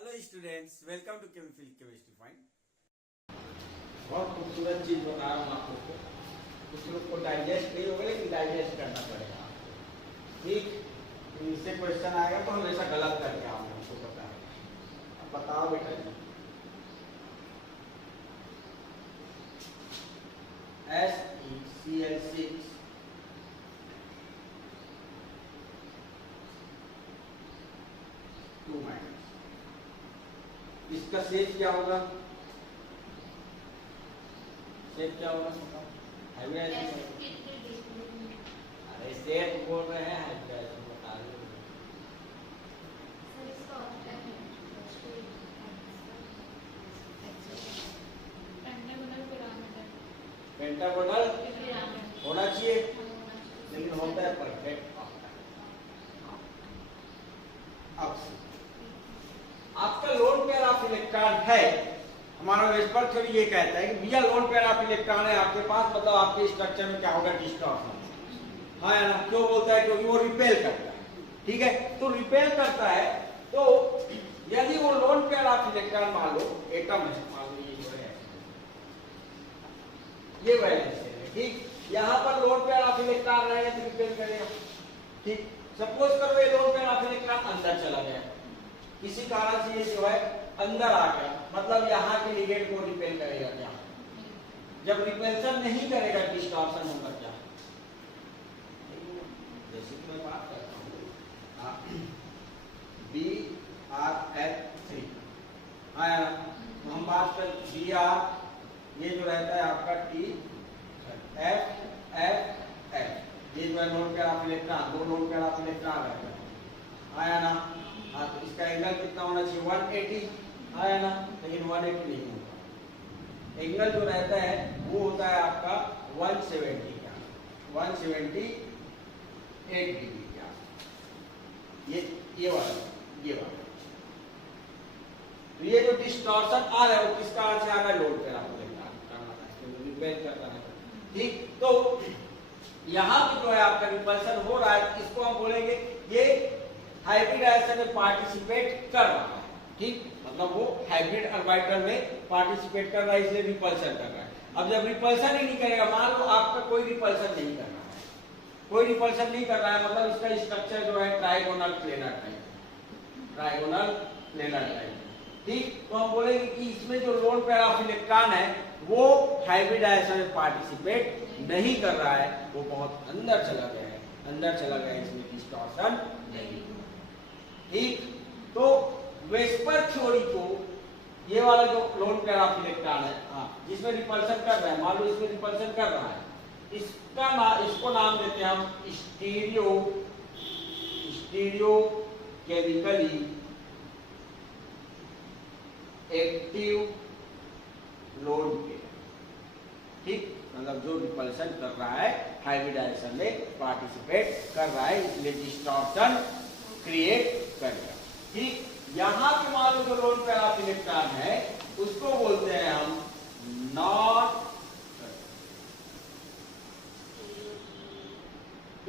Hello students, welcome to chemistry fine. बहुत खूबसूरत चीज बता रहा हूँ आपको। कुछ लोग को डाइजेस्ट नहीं होगा, लेकिन डाइजेस्ट करना पड़ेगा। ठीक, तो इससे क्वेश्चन आएगा तो हमेशा गलत करके आओगे, हमको पता है। अब बताओ बेटा जी, SeCl6 2 माइनस, इसका शेप क्या होगा? शेप क्या होगा? अरे शेप बोल रहे हैं, बता रहे हो। पेंटागोनल होना चाहिए, लेकिन होता है परफेक्ट आपका लोन पेयर ऑफ इलेक्ट्रॉन है। हमारा वेस्पर थ्योरी ये कहता है कि भैया लोन पेयर ऑफ इलेक्ट्रॉन है आपके पास, मतलब आपके स्ट्रक्चर में क्या होगा? डिस्टॉर्शन। हाँ या ना? क्यों बोलता है? क्योंकि वो रिपेल करता है। ठीक है, तो रिपेल करता है, तो यदि वो लोन पेयर ऑफ इलेक्ट्रॉन मान लो एटम है, मान लो ये वैलेंस है, ठीक, यहाँ पर लोन पेयर ऑफ इलेक्ट्रॉन रहेगा तो रिपेल करेगा। ठीक, सपोज करो ये लोन पेयर ऑफ इलेक्ट्रॉन अंदर चला गया, किसी कारण से ये जो है अंदर आ गया, मतलब यहाँ के लिगेंड को रिपेल करेगा क्या? जब रिपेल्शन नहीं करेगा, डिस्टॉर्शन होगा क्या? जैसे कि मैं बात करता हूँ BrF3, हाँ, तो हम बात कर Br, ये जो रहता है आपका TFF, ये जो है लोन पेयर ऑफ इलेक्ट्रॉन, दो लोन पेयर ऑफ इलेक्ट्रॉन रहता है, आया ना? हाँ, तो इसका एंगल कितना होना चाहिए? 180, आया ना? लेकिन 180 नहीं होगा, एंगल जो रहता है वो होता है आपका 170 का, 178 डिग्री का। ये वाला तो ये जो डिस्टॉर्शन आ रहा है वो किस कारण से आ रहा है? लोड पे आपको रिपेल कर रहा है। ठीक, तो यहाँ पे जो है आपका रिपल्सन हो रहा है, इसको हम बोलेंगे ये हाइब्रिडाइजेशन में पार्टिसिपेट कर रहा है। ठीक, मतलब वो हाइब्रिड ऑर्बिटल में पार्टिसिपेट कर रहा है, इसलिए रिपल्सन कर रहा है। अब जब रिपल्सन ही नहीं करेगा, मान लो आपका कोई रिपल्सन नहीं कर रहा है, कोई रिपल्सन नहीं कर रहा है, मतलब इसका स्ट्रक्चर जो है ट्राइगोनल प्लेनर टाइप। ठीक, तो हम बोलेंगे कि इसमें जो लोन पेयर ऑफ इलेक्ट्रॉन है वो हाइब्रिडाइजेशन में पार्टिसिपेट नहीं कर रहा है, वो बहुत अंदर चला गया है, इसमें डिस्टॉर्शन नहीं। ठीक, तो वेस्पर थ्योरी को, ये वाला जो लोन पेयर ऑफ इलेक्ट्रॉन है, हाँ, जिसमें रिपल्सन कर रहा है, मान लो इसमें रिपल्सन कर रहा है, इसको नाम देते हैं हम stereo chemically active lone pair. ठीक, मतलब जो रिपल्सन कर रहा है हाइब्रिडाइजेशन में पार्टिसिपेट कर रहा है, इसलिए डिस्टॉर्शन क्रिएट करेगा। ठीक, यहाँ पे मान लो जो लोन पेयर ऑफ इलेक्ट्रॉन है उसको बोलते हैं हम non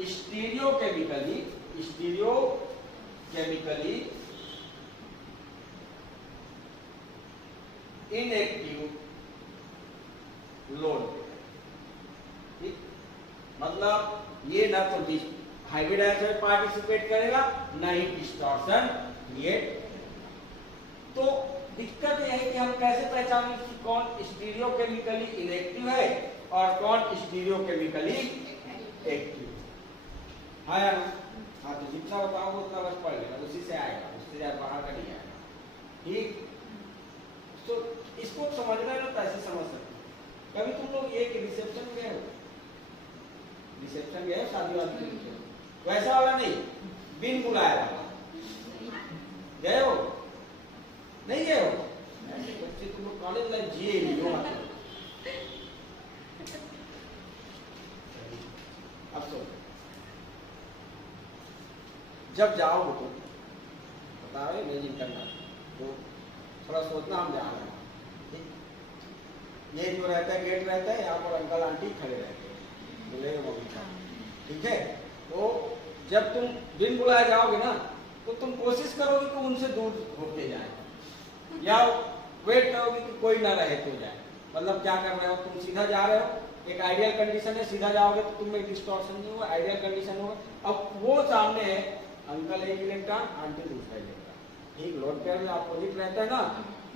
stereo chemically inactive lone pair. ठीक, मतलब ये ना तो हाइब्रिडाइजेशन में पार्टिसिपेट करेगा, ना ही डिस्टॉर्शन क्रिएट। तो दिक्कत यह है कि हम कैसे पहचानें कि कौन स्टीरियो केमिकली इनएक्टिव है और कौन स्टीरियो केमिकली एक्टिव। हाँ यार, हाँ, तो जितना बताओगे उतना बस पढ़ लेना, उसी से आएगा, उससे बाहर का नहीं आएगा। ठीक, तो इसको समझना है ना, तो ऐसे समझ सकते। कभी तुम लोग एक रिसेप्शन गए हो, शादी वादी में, वैसा वाला नहीं, बिन बुलाया वाला गए हो? नहीं गए हो? बच्चे तुम लोग कॉलेज लाइफ जिए नहीं हो। अब तो जब जाओगे तो बताओ, इमेजिन करना, तो थोड़ा सोचना हम जा रहे हैं। ये जो रहता है, गेट रहता है, यहाँ पर अंकल आंटी खड़े रहते हैं, मिलेंगे मम्मी का। ठीक है, तो जब तुम बिन बुलाए जाओगे ना, तो तुम कोशिश करोगे कि उनसे दूर होते जाए, या वेट करोगे कि कोई ना रहे तो जाए। मतलब क्या कर रहे हो, तुम सीधा जा रहे हो, एक आइडियल कंडीशन है, सीधा जाओगे तो तुम में डिस्टॉर्शन नहीं होगा, आइडियल कंडीशन होगा। अब वो सामने है, अंकल एक इलेक्ट्रॉन, आंटी दूसरा इलेक्ट्रॉन, ठीक, लोन पेयर में अपोजिट रहता है ना,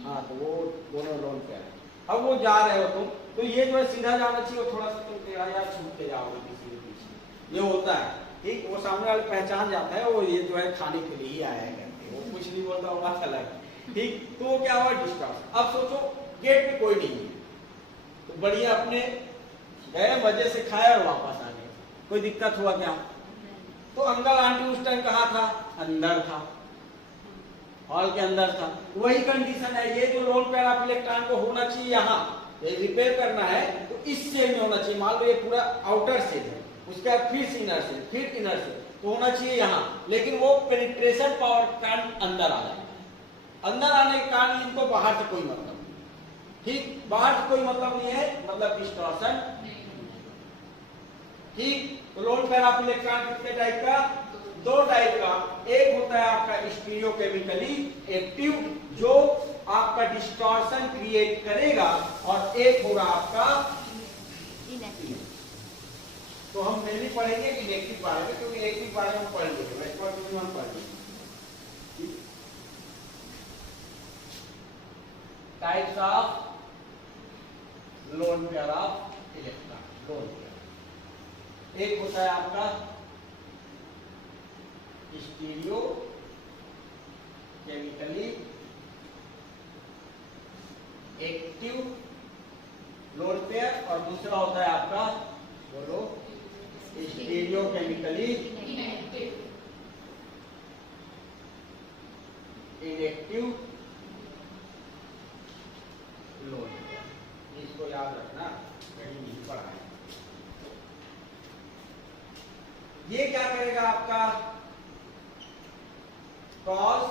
हाँ, तो वो दोनों लोन पेयर है। अब वो जा रहे हो तुम, तो ये जो है सीधा जाना चाहिए, थोड़ा सा तुम टेढ़ा या छूट के जाओगे किसी के पीछे, ये होता है, ठीक। वो सामने वाले पहचान जाता है, वो ये जो है खाने के लिए ही आया है करके, वो कुछ नहीं बोलता होगा, अलग, ठीक। तो वो क्या हुआ, डिस्टॉर्शन। अब सोचो गेट पे कोई नहीं है, तो बढ़िया अपने गए, मजे से खाया और वापस आ गए, कोई दिक्कत हुआ क्या? तो अंकल आंटी उस टाइम कहाँ था, अंदर था, हॉल के अंदर था। वही कंडीशन है, ये जो लोन पेयर ऑफ इलेक्ट्रॉन को होना चाहिए यहाँ, ये रिपेयर करना है तो इस सेल में होना चाहिए। मान लो ये पूरा आउटर सेल है, उसके बाद फिर इनर सेल, फिर इनर सेल, तो होना चाहिए यहाँ, लेकिन वो पेनिट्रेशन पावर के कारण अंदर आ जाएगा। अंदर आने के कारण इनको बाहर से कोई मतलब नहीं, ठीक, बाहर से कोई मतलब नहीं है, मतलब डिस्टॉर्शन, ठीक। तो लोन पेयर ऑफ इलेक्ट्रॉन कितने टाइप का, दो टाइप का। एक होता है आपका स्टीरियोकेमिकली एक्टिव, जो आपका डिस्टॉर्शन क्रिएट करेगा, और एक होगा आपका इनएक्टिव। तो हम मेनली पढ़ेंगे इनएक्टिव बारे में, क्योंकि इनएक्टिव बारे में पढ़ लेंगे, वैसे हम पढ़ लेंगे। Types of lone pair of electron, lone pair. एक होता है आपका stereo chemically active lone pair, और दूसरा होता है आपका, बोलो, stereo chemically inactive lone pair. इसको याद रखना, कहीं नहीं पढ़ा है। ये क्या करेगा आपका, कॉज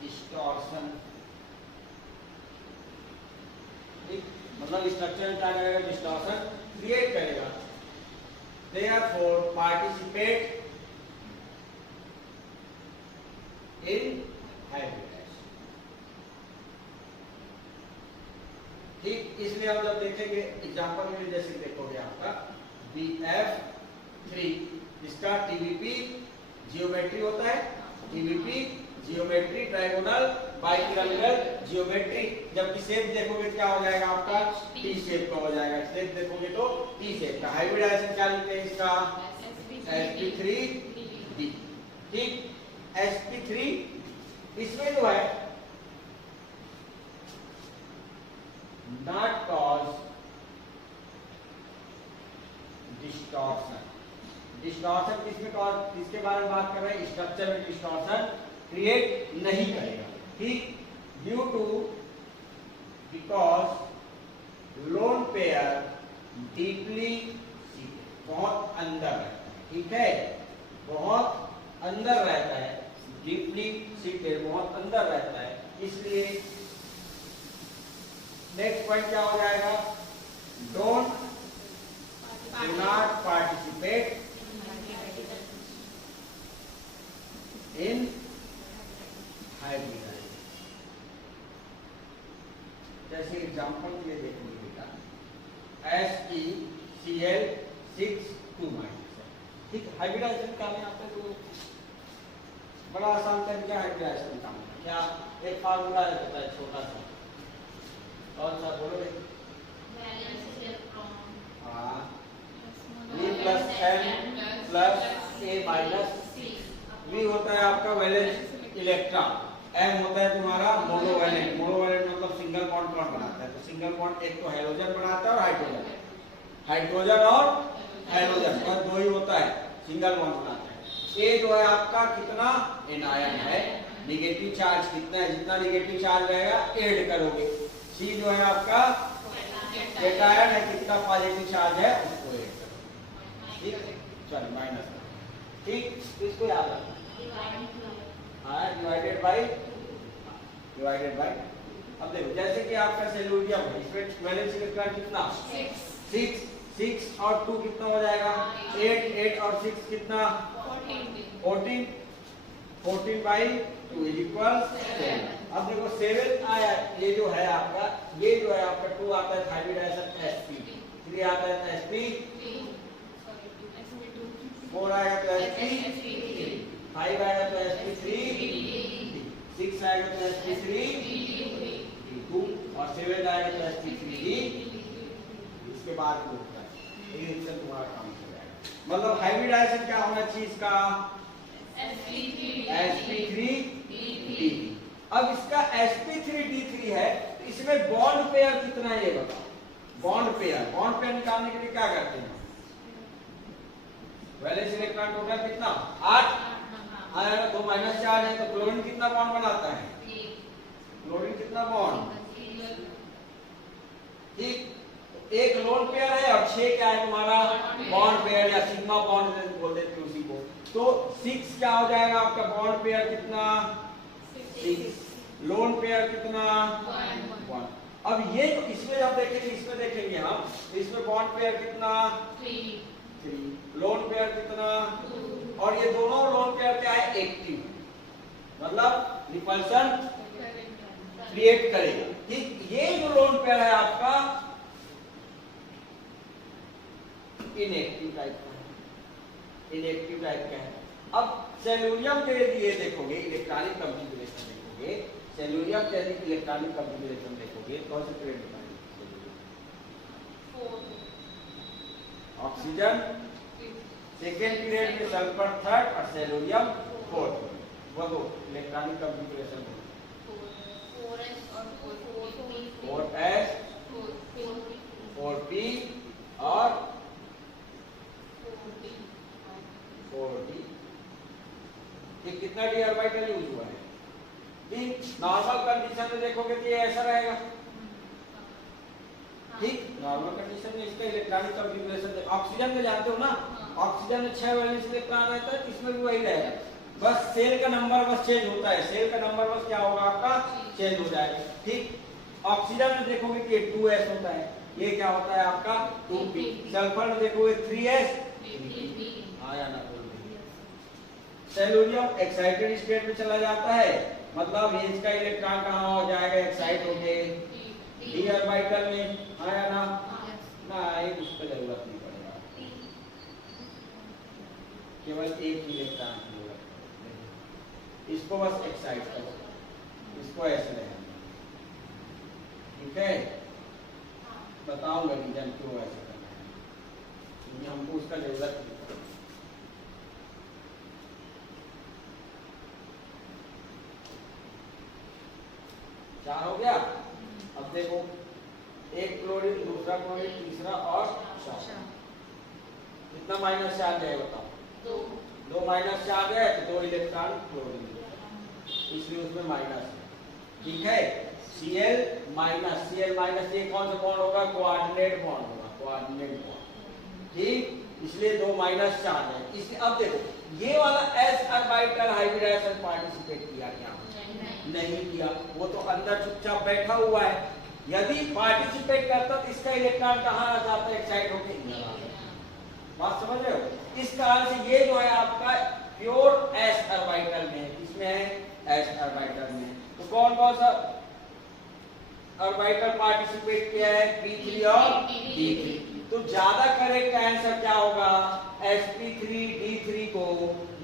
डिस्टॉर्शन, ठीक, मतलब स्ट्रक्चर क्या करेगा, डिस्टॉर्शन क्रिएट करेगा। देयरफॉर पार्टिसिपेट इन हाइब्रिडाइजेशन, ठीक। इसलिए हम जब देखेंगे एग्जांपल में, जैसे देखोगे आपका BF3, इसका TVP जियोमेट्री होता है, TVP geometry triangular bipyramidal geometry, जबकि शेप देखोगे क्या हो जाएगा आपका, टी शेप का हो जाएगा, शेप देखोगे तो टी शेप का। हाइब्रिडाइजेशन क्या लिखते हैं इसका, sp3b, ठीक। sp3 इसमें जो है नॉट कॉज डिस्टॉर्शन, डिस्टॉर्शन किसमें कॉज, किसके बारे में बात कर रहे हैं, स्ट्रक्चर में डिस्टॉर्शन क्रिएट नहीं करेगा, ठीक। Due to, because lone pair deeply seated, बहुत अंदर रहता है, ठीक है, बहुत अंदर रहता है, डीपली सीटेड, बहुत अंदर रहता है, इसलिए नेक्स्ट पॉइंट क्या हो जाएगा, don't do not participate in hybridization। जैसे एग्जांपल के लिए देखेंगे बेटा, SeCl6 2-, ठीक। हाइब्रिडाइजेशन का में आपको तो बड़ा आसान तरीका हाइब्रिडाइजेशन का, क्या एक फार्मूला रहता है छोटा सा, कौन सा बोलो, हाँ, V plus N plus A minus V होता है आपका वैलेंस इलेक्ट्रॉन, M होता है तुम्हारा मोनोवैलेंट, मोनोवैलेंट मतलब सिंगल बॉन्ड कौन बनाता है, तो सिंगल बॉन्ड एक तो हाइड्रोजन बनाता है और हाइड्रोजन, हाइड्रोजन और हाइड्रोजन, बस दो ही होता है, सिंगल बॉन्ड बनाता है। A जो है आपका कितना, एनायन है, निगेटिव चार्ज कितना है, जितना निगेटिव चार्ज रहेगा ऐड करोगे। C जो है आपका कैटायन है, कितना पॉजिटिव चार्ज है उसको ऐड करो, ठीक, चलो माइनस, ठीक। इसको याद रखना, हाँ, डिवाइडेड बाय, अब देखो जैसे कि आपका सेलुलोडियम है, इसमें वैलेंस इलेक्ट्रॉन कितना, 6 और 2 कितना हो जाएगा, 8 और 6 कितना, 14 14/2 इज इक्वल 7। अब देखो 7 आया, ये जो है आपका 2 आता है हाइब्रिड एसिड sp, 3 आता है sp, 4 आएगा तो sp3, 5 आएगा तो sp3, 6 आएगा तो sp3 और 7 आएगा तो sp3। इसके बाद होता है ये रिएक्शन तुम्हारा काम कर जाएगा। मतलब हाइब्रिड एसिड क्या होना चाहिए इसका sp3d3। अब इसका sp3d3 है तो इसमें बॉन्ड पेयर कितना है ये बताओ। बॉन्ड पेयर निकालने के लिए क्या करते हैं, वैलेंस इलेक्ट्रॉन टोटल कितना 8 आया ना, 2 माइनस चार्ज है तो क्लोरीन कितना बॉन्ड बनाता है, क्लोरीन कितना बॉन्ड, ठीक। एक लोन पेयर है और 6 क्या है तुम्हारा बॉन्ड पेयर या सिग्मा बॉन्ड बोल देते हैं उसी को। तो 6 क्या हो जाएगा आपका बॉन्ड पेयर कितना 6, लोन पेयर कितना 1। अब ये जो इसमें जब देखेंगे, इसमें देखेंगे हम तो इसमें बॉन्ड पेयर कितना 3, लोन पेयर कितना 2 और ये दोनों लोन पेयर क्या है एक्टिव, मतलब रिपल्शन क्रिएट करेगा, ठीक। ये जो लोन पेयर है आपका इनएक्टिव टाइप का है, इनएक्टिव टाइप का है। अब सेलुरियम के लिए देखोगे इलेक्ट्रॉनिक कॉन्फ़िगरेशन देखोगे, सेलुरियम के लिए इलेक्ट्रॉनिक कॉन्फ़िगरेशन देखोगे कौन से पीरियड में ऑक्सीजन सेकेंड पीरियड में, सल्फर थर्ड और सेलुरियम फोर्थ। वो दो इलेक्ट्रॉनिक कॉन्फ़िगरेशन 4s 4p और 4d। ये कितना डी ऑर्बिटल यूज हुआ है, ठीक। नॉर्मल कंडीशन में देखोगे तो ये ऐसा रहेगा, ठीक। नॉर्मल कंडीशन में इसका इलेक्ट्रॉनिक कॉन्फ़िगरेशन ऑक्सीजन में जानते हो ना, ऑक्सीजन में 6 वैलेंस इलेक्ट्रॉन रहता है, इसमें भी वही रहेगा, बस सेल का नंबर बस चेंज होता है, सेल का नंबर बस क्या होगा आपका चेंज हो जाएगा, ठीक। ऑक्सीजन में देखोगे कि 2s होता है, ये क्या होता है आपका 2p। सल्फर में देखोगे 3s आया ना, सेलुरियम एक्साइटेड स्टेट में चला जाता है, मतलब ये इसका इलेक्ट्रॉन कहाँ हो जाएगा एक्साइट हो गए डी ऑर्बिटल में, आया ना ना, एक उसका जरूरत नहीं पड़ेगा, केवल एक इलेक्ट्रॉन की जरूरत है, इसको बस एक्साइट करो, इसको ऐसे रहना, ठीक है। बताऊंगा रीजन क्यों ऐसे करना है, क्योंकि हमको उसका जरूरत नहीं। चार हो गया। अब देखो एक क्लोरीन, दूसरा क्लोरीन, तीसरा और चौथा, कितना माइनस चार्ज है बताओ, 2 माइनस चार्ज है तो 2 इलेक्ट्रॉन क्लोरीन, इसलिए उसमें माइनस है, ठीक है। Cl माइनस ये कौन सा बॉन्ड होगा, कोऑर्डिनेट बॉन्ड होगा, कोऑर्डिनेट बॉन्ड, ठीक। इसलिए 2 माइनस चार्ज है, इसलिए अब देखो ये वाला s orbital hybrid acid participate किया क्या नहीं किया, वो तो अंदर चुपचाप बैठा हुआ है। यदि पार्टिसिपेट करता तो इसका इलेक्ट्रॉन कहाँ आ जाता है एक्साइट होकर, बात समझ रहे हो। इस कारण से ये जो है आपका प्योर s ऑर्बिटल में, इसमें है s ऑर्बिटल में, तो कौन कौन सा ऑर्बिटल पार्टिसिपेट किया है, p3 और d3। तो ज्यादा करेक्ट आंसर क्या होगा, sp3d3 को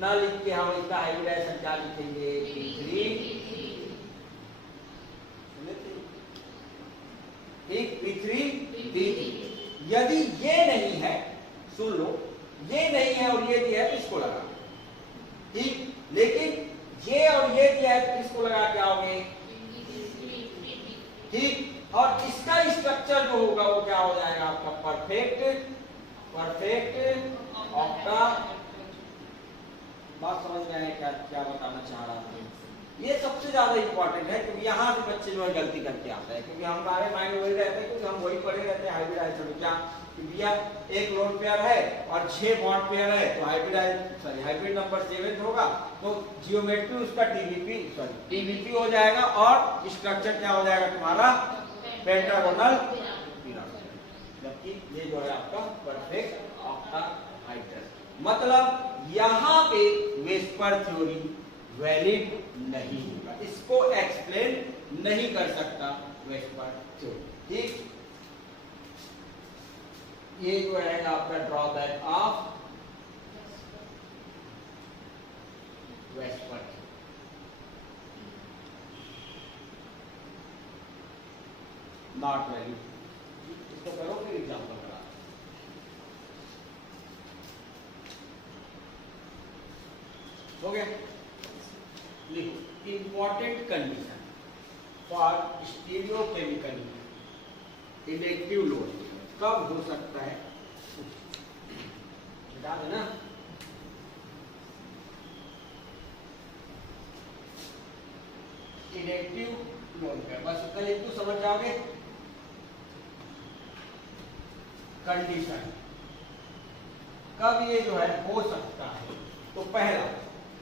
न लिख के हम इसका हाइब्रिड एसिड क्या लिखेंगे, p3, ठीक, p3d3। यदि ये नहीं है, सुन लो, ये नहीं है और ये दिया है तो इसको लगा, ठीक। लेकिन ये और ये दिया है तो इसको लगा क्या होगे, ठीक। और इसका स्ट्रक्चर जो होगा वो क्या हो जाएगा आपका परफेक्ट ऑक्टा। बात समझ में आए क्या क्या बताना चाह रहा था। ये सबसे ज्यादा इंपॉर्टेंट है क्योंकि यहाँ से बच्चे जो है गलती करके आता है, क्योंकि हमारे माइंड वही रहता है, क्योंकि हम वही पढ़े रहते हैं हाइब्रिड एसिड क्या, भैया एक लोन पेयर है और 6 बॉन्ड पेयर है तो हाइब्रिड नंबर 7 होगा, तो जियोमेट्री उसका टीवीपी हो जाएगा और स्ट्रक्चर क्या हो जाएगा तुम्हारा पेंटागोनल पिरामिड, जबकि ये जो है आपका परफेक्ट ऑक्टाहाइड्रस। मतलब यहाँ पे वेस्पर थ्योरी वैलिड नहीं होगा, इसको एक्सप्लेन नहीं कर सकता वेस्टवर्ड थ्योरी। ठीक, ये जो है आपका drawback of westward. Not valid, इसको करो फिर एग्जांपल करा। हो गया, लिखो important condition for stereochemical elective load कब हो सकता है, बता देना। इलेक्टिव लोड का बस इतना लिख दो, समझ जाओगे। कंडीशन कब ये जो है हो सकता है, तो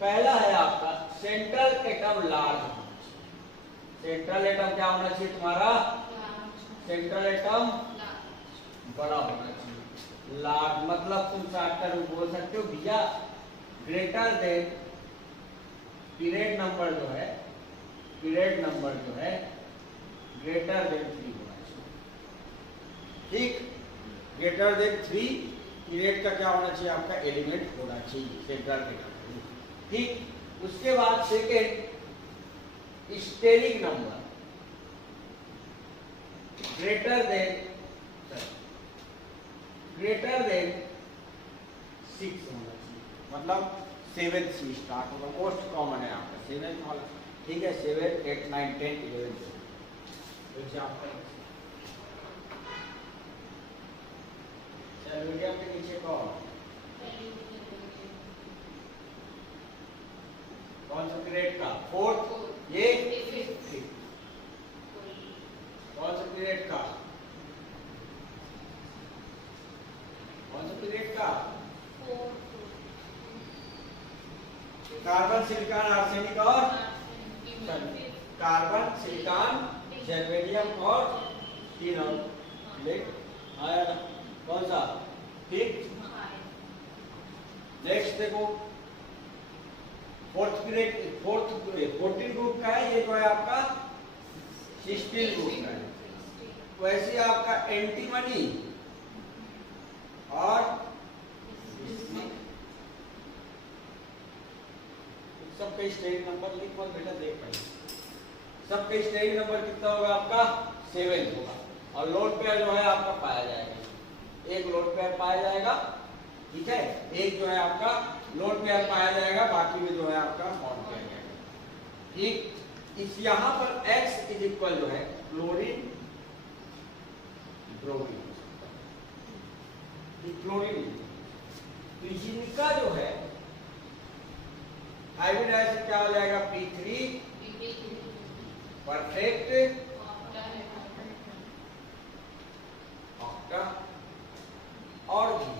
पहला है आपका central atom large. Central atom क्या होना चाहिए तुम्हारा, सेंट्रल एटम बड़ा होना चाहिए। लार्ज मतलब तुम शॉर्टकट में बोल सकते हो भैया ग्रेटर देन पीरियड नंबर जो है, पीरियड नंबर जो है ग्रेटर देन 3 होना चाहिए। ठीक, ग्रेटर देन 3 पीरियड का क्या होना चाहिए, आपका एलिमेंट होना चाहिए सेंट्रल एटम। ठीक, उसके बाद second steric number greater than 6 होना चाहिए, मतलब 7 से स्टार्ट होगा। मोस्ट कॉमन है आपका 7 वाला। ठीक है, 7, 8, 9, 10, 11 एग्जाम्पल। मीडियम के नीचे कौन सा पीरियड का, 4th, ये 5th। कौन सा पीरियड का, कौन सा पीरियड का, कार्बन सिलिकॉन आर्सेनिक और कार्बन सिलिकॉन जर्मेनियम और तीनों आया ना, कौन सा, ठीक। नेक्स्ट देखो 14 ग्रुप का है, ये जो है आपका 16 ग्रुप का है। वैसे आपका एंटीमनी और सबका स्टेरिक नंबर लिख मत बेटा, देख पाइए सबका स्टेरिक नंबर कितना होगा आपका 7 होगा। और लोड पेयर जो है आपका पाया जाएगा, एक लोड पेयर पाया जाएगा। ठीक है, एक जो है आपका लोड पेयर पाया जाएगा, बाकी में जो है आपका बॉन्ड पेयर जाएगा। ठीक, इस यहां पर X इज इक्वल जो है क्लोरीन ब्रोमीन, क्लोरीन। तो इनका जो है हाइब्रिड एसिड क्या हो जाएगा, P3 परफेक्ट ऑक्टा। और भी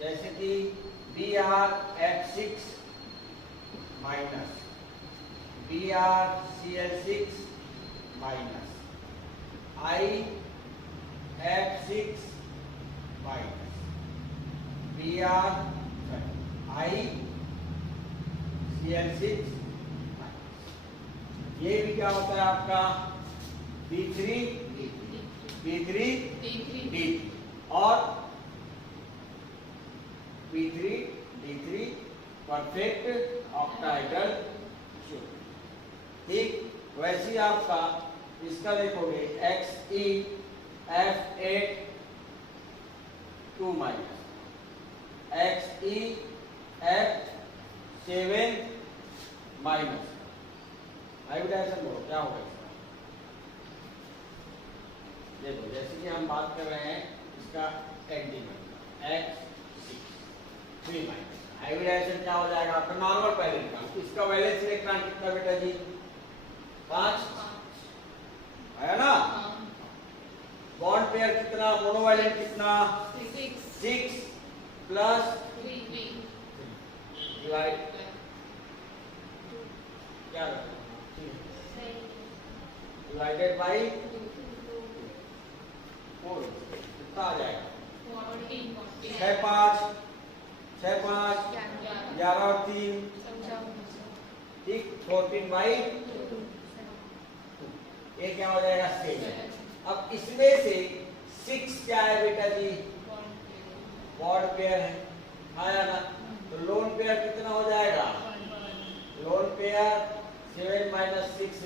जैसे कि BrF6 minus BrCl6 minus IF6 minus ICl6 minus. ये भी क्या होता है आपका B3 D3 और P3D3 परफेक्ट ऑक्टाहेड्रल। ठीक, वैसे ही आपका इसका देखोगे XeF8 2 minus XeF7 minus. Hybridisation बोलो क्या होगा इसका, देखो जैसे कि हम बात कर रहे हैं इसका एंटीमनी X6 3 माइनस। हाइब्रिडाइजेशन क्या हो जाएगा आपका नॉर्मल पहले निकाल। इसका वैलेंस इलेक्ट्रॉन कितना बेटा जी, 5 आया ना। बॉन्ड पेयर कितना, मोनोवैलेंट कितना, 6 प्लस 3 डिवाइड क्या डिवाइडेड बाई 4 कितना आ जाएगा, 6 5 11 और 3 ठीक 14/2 ये क्या हो जाएगा 6। अब इसमें से 6 क्या है बेटा जी बॉन्ड पेयर है आया ना, तो लोन पेयर कितना हो जाएगा लोन पेयर 7 - 6 =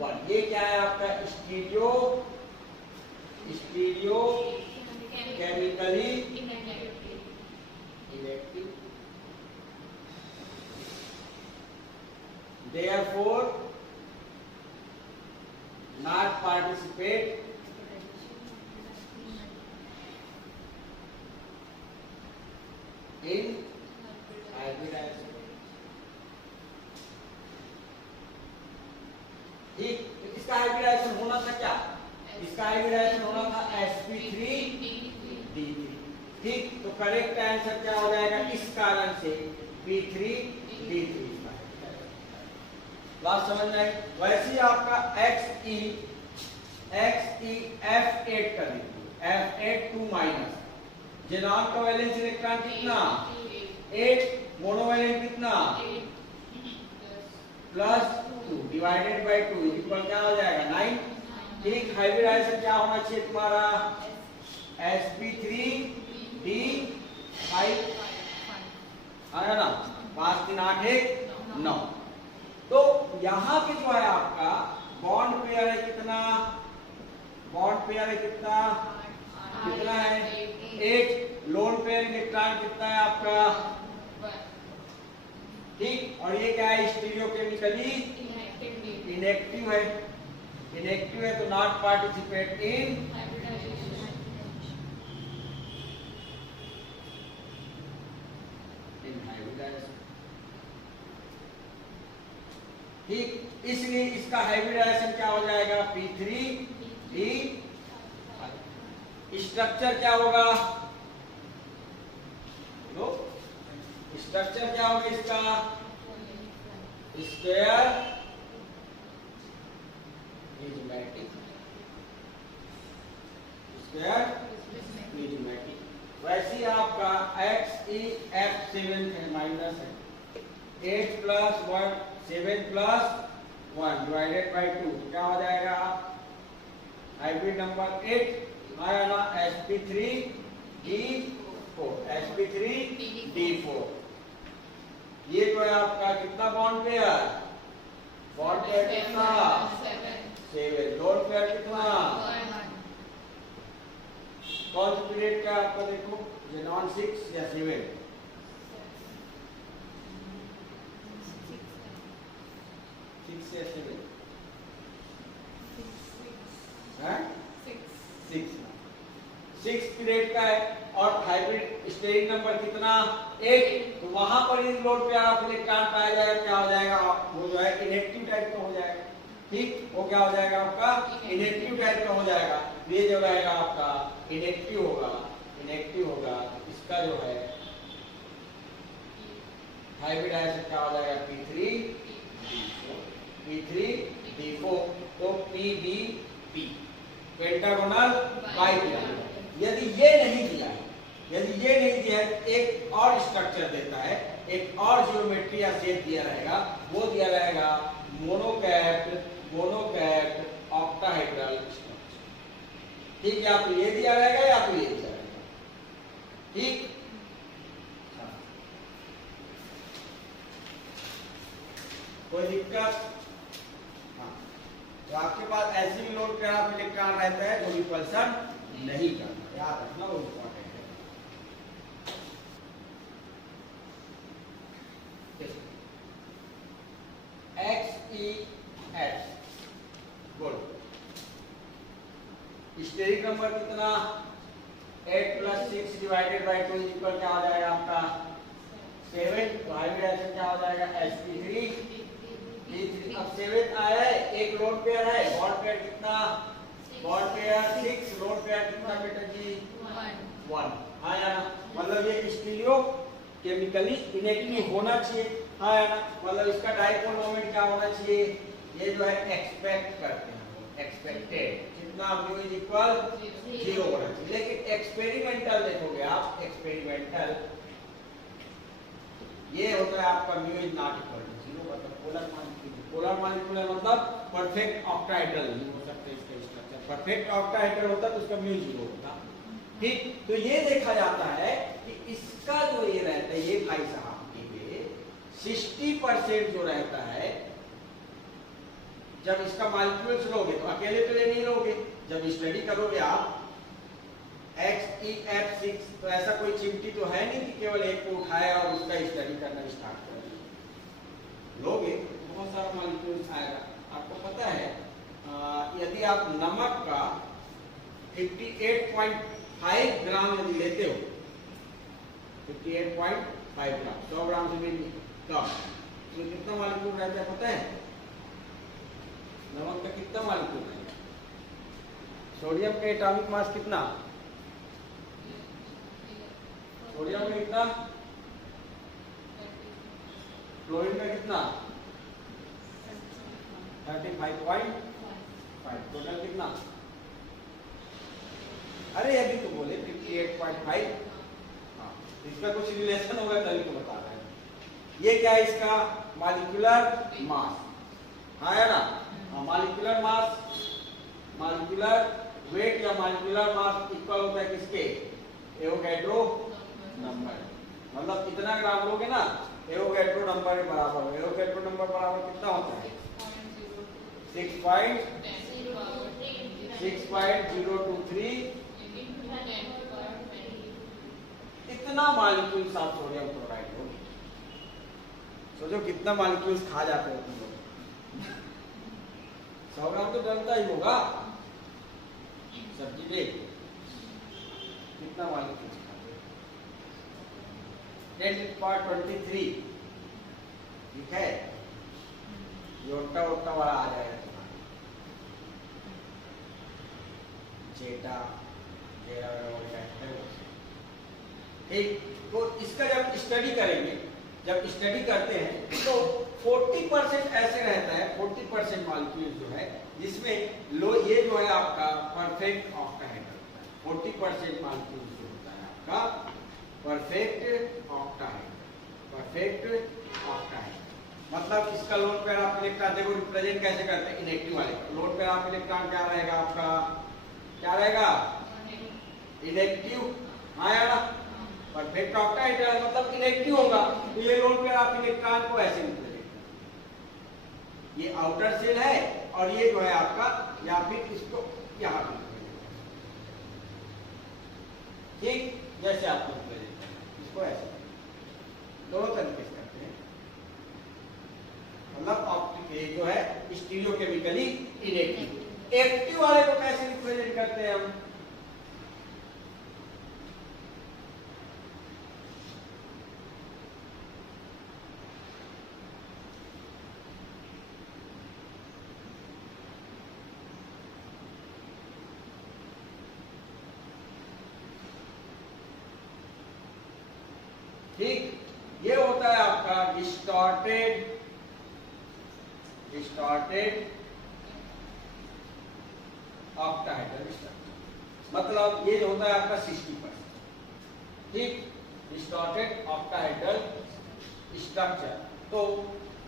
1। ये क्या है आपका stereo chemically inactive, therefore not participate in hybridization। ठीक, इसका हाइब्रिडाइजेशन होना था क्या, इसका हाइब्रिडाइजेशन होना था sp3d3। ठीक, तो करेक्ट आंसर क्या हो जाएगा इस कारण से p3d3। बात समझ में आई। वैसे ही आपका XE F8 कर लीजिए, F8 2 माइनस जेनॉन का वैलेंस इलेक्ट्रॉन कितना 8, मोनोवैलेंट कितना +2 डिवाइडेड बाय 2 इक्वल क्या हो जाएगा 9। ठीक, हाइब्रिडाइजेशन क्या होना चाहिए तुम्हारा sp3d5 आया ना, 5 3 8 1 9। तो यहां पे जो है आपका बॉन्ड पेयर है कितना, बॉन्ड पेयर है कितना है 8, लोन पेयर इलेक्ट्रॉन कितना है आपका। ठीक, और ये क्या है स्टीरियो केमिकली इनएक्टिव है, तो नॉट पार्टिसिपेट इन हाइब्रिडाइजेशन। ठीक, इसलिए इसका हाइब्रिडाइजेशन क्या हो जाएगा p3d। स्ट्रक्चर क्या होगा लो, स्ट्रक्चर क्या होगा इसका स्क्वायर प्रिज्मेटिक। वैसे ही आपका XeF7 है माइनस है 8 + 1 7 + 1 डिवाइडेड बाय 2 क्या हो जाएगा हाइब्रिड नंबर 8 आया ना sp3d4। ये जो है आपका कितना बॉन्ड पेयर कितना 7, लोन पेयर कितना कौन सी पीरियड का आपका देखो जेनॉन 6 या 7 6 या 7 है 6 पीरियड का है और हाइब्रिड स्टेरिक नंबर कितना 8। तो वहां पर इन लोड पे आप इलेक्ट्रॉन पाया जाएगा क्या हो जाएगा वो जो है इनएक्टिव टाइप का हो जाएगा। ठीक, वो क्या हो जाएगा आपका इनएक्टिव टाइप का हो जाएगा। ये जो रहेगा आपका इनएक्टिव होगा इसका जो है हाइब्रिडाइजेशन क्या हो जाएगा p3d4 तो PbP पेंटागोनल बाइपिरामिड। यदि ये नहीं दिया है एक और स्ट्रक्चर देता है, एक और ज्योमेट्री या शेप दिया रहेगा, वो दिया रहेगा मोनोकैप्ड ऑक्टाहेड्रल स्ट्रक्चर। ठीक, या तो ये दिया रहेगा या तो ये दिया रहेगा। ठीक, कोई दिक्कत हाँ, तो आपके पास ऐसी भी लोड पे आप इलेक्ट्रॉन रहता है जो रिपल्सन नहीं करता, याद रखना वो इम्पोर्टेंट है। XeH बोलो स्टेरिक नंबर कितना 8 + 6 डिवाइडेड बाय 2 इक्वल क्या हो जाएगा आपका 7। तो हाइब्रिडाइजेशन क्या हो जाएगा sp3d3। अब 7 आया है, एक लोन पेयर है, बॉन्ड पेयर कितना बॉन्ड पेयर 6, लोन पेयर कितना बेटा जी 1 आया ना, मतलब ये स्टीरियो केमिकली इनएक्टिव होना चाहिए आया ना, मतलब इसका डाइपोल मोमेंट क्या होना चाहिए ये जो है एक्सपेक्ट करते हैं एक्सपेक्टेड कितना म्यू = 0 होना चाहिए। लेकिन एक्सपेरिमेंटल देखोगे आप एक्सपेरिमेंटल ये होता है आपका म्यू ≠ 0 पोलर मॉलिक्यूल है मतलब परफेक्ट ऑक्टाहेड्रल नहीं हो सकते इसका स्ट्रक्चर। परफेक्ट ऑक्टाहेड्रल होता तो उसका म्यू 0 होता। ठीक, तो ये देखा जाता है कि इसका जो ये रहता है, ये भाई साहब ये 60% जो रहता है, जब इसका मॉलिक्यूल्स लोगे तो अकेले तो नहीं लोगे, जब स्टडी करोगे आप XEF6 तो ऐसा कोई चिमटी तो है नहीं कि केवल एक को उठाया और उसका स्टडी करना स्टार्ट कर लोगे, बहुत सारा मॉलिक्यूल्स आएगा। आपको पता है यदि आप नमक का 58.5 ग्राम यदि लेते हो, 58.5 ग्राम, 100 ग्राम से भी कम, तो कितना मॉलिक्यूल रहता है पता है? नमक का कितना मॉलिक्यूल है? सोडियम का एटॉमिक मास कितना? सोडियम का कितना? क्लोरीन का कितना? 35.5। टोटल कितना? अरे अभी तो बोले 58.5। हाँ, इसका कुछ रिलेशन होगा तभी तो बता रहे हैं। ये क्या है इसका मॉलिक्यूलर मास? हाँ है ना, मॉलिक्यूलर मास, मॉलिक्यूलर वेट या मॉलिक्यूलर मास इक्वल होता है किसके? Avogadro number. मतलब कितना ग्राम लोगे ना, एवोगैड्रो नंबर के बराबर हो। एवोगैड्रो नंबर बराबर कितना होता है? 6.023। इतना मॉलिक्यूल्स आप सोडियम क्लोराइड हो, सोचो कितना मॉलिक्यूल्स खा जाते हो तुम लोग। 100 ग्राम तो डलता ही होगा सब्जी में, कितना मॉलिक्यूल्स खाते हो? 10⁻23। ठीक है, ये ओट्टा ओट्टा वाला आ जाएगा तुम्हारा, जेटा ठीक। तो इसका जब स्टडी करेंगे, जब स्टडी करते हैं तो 40% ऐसे रहता है, 40% मॉलिक्यूल जो है जिसमें लो ये जो है आपका परफेक्ट ऑक्टाहेड्रल, 40% मॉलिक्यूल जो होता है आपका परफेक्ट ऑक्टाहेड्रल, परफेक्ट ऑक्टाहेड्रल। मतलब इसका लोन पेयर ऑफ इलेक्ट्रॉन देखो रिप्रेजेंट कैसे करते हैं इनेक्टिव वाले का। लोन पेयर ऑफ इलेक्ट्रॉन क्या रहेगा आपका? क्या रहेगा? इनेक्टिव। हाँ या ना, परफेक्ट ऑक्टाहेड्रल मतलब इनेक्टिव होगा, तो ये लोन पेयर ऑफ इलेक्ट्रॉन को ऐसे रिप्रेजेंट, ये आउटर सेल है और ये जो है आपका, या फिर इसको यहां पे ठीक, जैसे आपको रिप्रेजेंट करना है इसको ऐसे, दोनों तरीके से करते हैं। मतलब ऑप्टिक जो है स्टीरियोकेमिकली इनेक्टिव। एक्टिव वाले को कैसे रिप्रेजेंट करते हैं हम? ठीक, ये होता है आपका डिस्टॉर्टेड ऑक्टाहेड्रल स्ट्रक्चर। मतलब ये जो होता है आपका 60%। ठीक, डिस्टॉर्टेड ऑक्टाहेड्रल स्ट्रक्चर। तो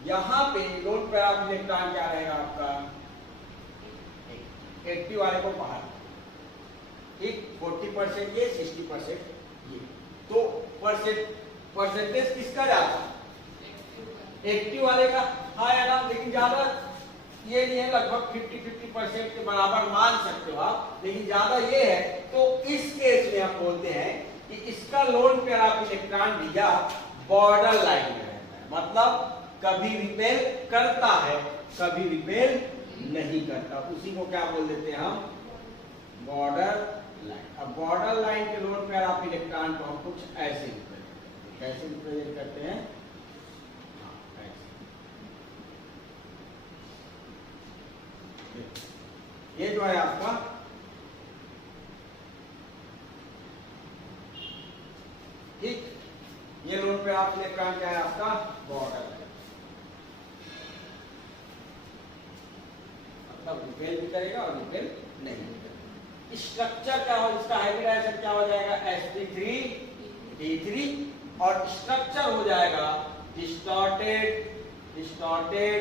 यहां पे लोन पेयर ऑफ इलेक्ट्रॉन क्या रहेगा आपका? एक्टिव वाले को बाहर, ठीक, 40% ये, 60% ये। तो परसेंटेज किसका जाता है? एक्टिव वाले का। हाँ या ना, लेकिन ज्यादा ये नहीं है, लगभग 50-50% के बराबर मान सकते हो आप, लेकिन ज्यादा ये है। तो इस केस में हम बोलते हैं कि इसका लोन पेयर ऑफ इलेक्ट्रॉन भैया बॉर्डर लाइन में रहता है। मतलब कभी रिपेल करता है, कभी रिपेल नहीं करता, उसी को क्या बोल देते हैं हम? Border line. अब बॉर्डर लाइन के लोन पेयर ऑफ इलेक्ट्रॉन को हम कुछ ऐसे कैसे रिप्रेजेंट करते हैं? ये जो है आपका ठीक, ये लोन पे आप इलेक्ट्रॉन क्या है आपका? बॉर्डर है। मतलब रिपेल भी करेगा और रिपेल नहीं करेगा। स्ट्रक्चर क्या हो इसका? हाइब्रिडाइजेशन क्या हो जाएगा? sp3 D3 और स्ट्रक्चर हो जाएगा distorted distorted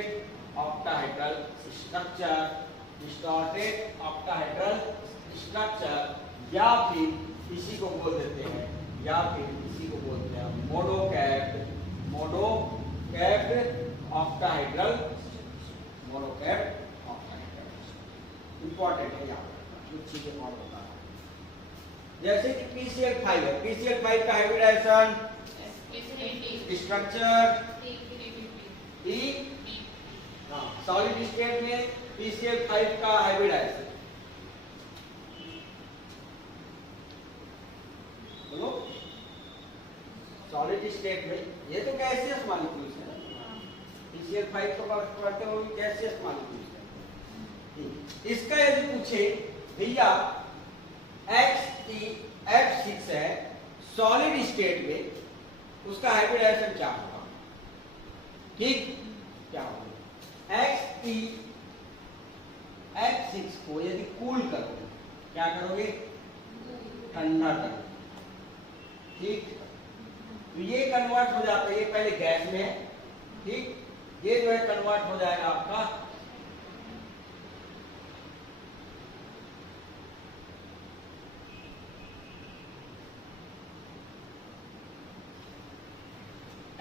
octahedral structure, distorted octahedral structure, या फिर इसी को बोल देते हैं, या फिर इसी को बोलते हैं मोनोकैप्ड ऑक्टाहेड्रल, मोनोकैप्ड ऑक्टाहेड्रल। इंपॉर्टेंट है यहाँ पर कुछ चीजें और बता रहा हूं। जैसे कि PCl5 है, PCl5 का हाइब्रिडाइजेशन स्ट्रक्चर ई, सॉलिड स्टेट में PCl5 का हाइब्रिडाइजेशन, बोलो सॉलिड स्टेट में, ये तो गैसियस मॉलिक्यूल्स है ना, PCl5 को पढ़ते हो गैसियस मॉलिक्यूल्स है। इसका यदि पूछे भैया XeF6 है सॉलिड स्टेट में, उसका हाइब्रिडाइजेशन क्या होगा? ठीक, क्या होगा? XeF6 को यदि कूल करोगे, क्या करोगे? ठंडा करोगे, ठीक। तो ये कन्वर्ट हो जाता है, ये पहले गैस में है, ठीक, ये जो है कन्वर्ट हो जाएगा आपका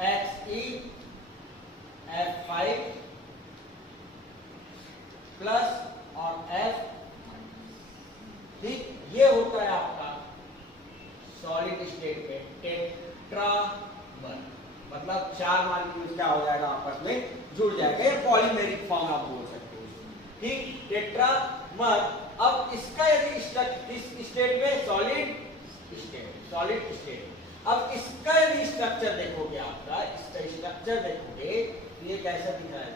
XeF5 प्लस और F, ठीक, ये होता है आपका सॉलिड स्टेट में टेट्रामर, मतलब 4 मॉलिक्यूल्स क्या हो जाएगा आपस में जुड़ जाएगा, ये पॉलीमेरिक फॉर्म आप बोल सकते हो, ठीक, टेट्रामर। अब इसका यदि इस स्टेट में सॉलिड स्टेट, अब इसका यदि स्ट्रक्चर देखोगे, आपका इसका स्ट्रक्चर देखोगे तो ये कैसा दिख रहा है?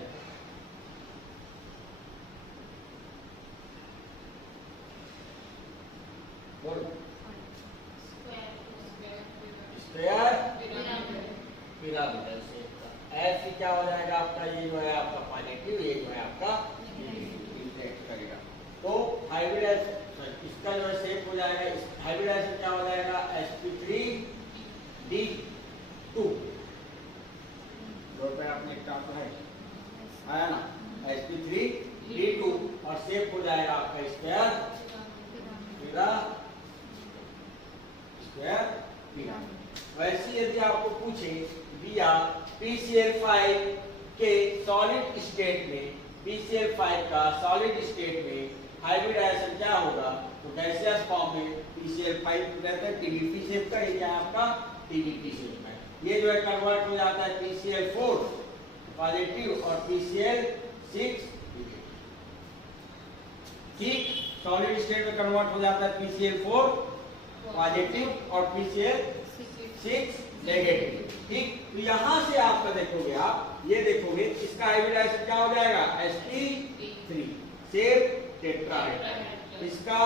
बोलो, स्क्वायर पिरामिडल शेप का। ऐसे क्या हो जाएगा आपका, ये जो है आपका पॉजिटिव, ये जो है आपका इंटरेक्ट करेगा, तो हाइब्रिडाइजेशन इसका जो है शेप हो जाएगा, हाइब्रिडाइजेशन क्या हो जाएगा? sp3d2, दो पे आपने टॉप है आया ना, sp3d2, और शेप हो जाएगा आपका स्क्वायर पिरामिड। वैसे यदि आपको पूछे दिया PCl5 के सॉलिड स्टेट में, PCl5 का सॉलिड स्टेट में हाइब्रिडाइजेशन क्या होगा, तो गैसियस फॉर्म में PCl5 रहता है TdP शेप का, ये आपका TdP शेप में, ये जो है कन्वर्ट हो जाता है PCl4 पॉजिटिव और PCl6, ठीक, सॉलिड स्टेट में कन्वर्ट हो जाता है PCl4 पॉजिटिव और PCl6 नेगेटिव, ठीक। तो यहां से आपका देखोगे, आप ये देखोगे इसका हाइब्रिडाइजेशन क्या हो जाएगा? sp3 शेप टेट्राहेड्रल, इसका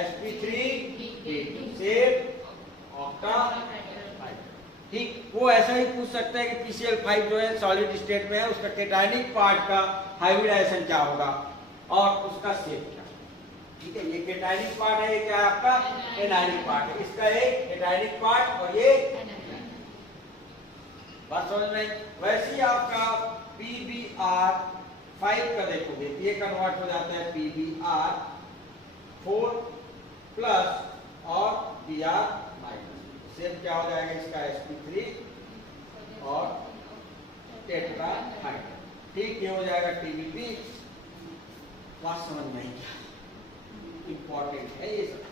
sp3d2 शेप ऑक्टाहेड्रल, ठीक। वो ऐसा ही पूछ सकता है कि PCl5 जो है सॉलिड स्टेट में है, उसका केटायनिक पार्ट का हाइब्रिडाइजेशन क्या होगा और उसका शेप क्या, ठीक है। ये केटायनिक पार्ट है, ये क्या है आपका एनायनिक पार्ट है, इसका एक एनायनिक पार्ट और ये बात समझ में। वैसे ही आपका PbR5 का देखोगे, ये कन्वर्ट हो जाता है PbR4 प्लस और Br माइनस, शेप क्या हो जाएगा इसका? sp3 और टेट्राहाइड्रल, ठीक, ये हो जाएगा TdP। बात समझ में आई क्या? इंपॉर्टेंट है ये सब।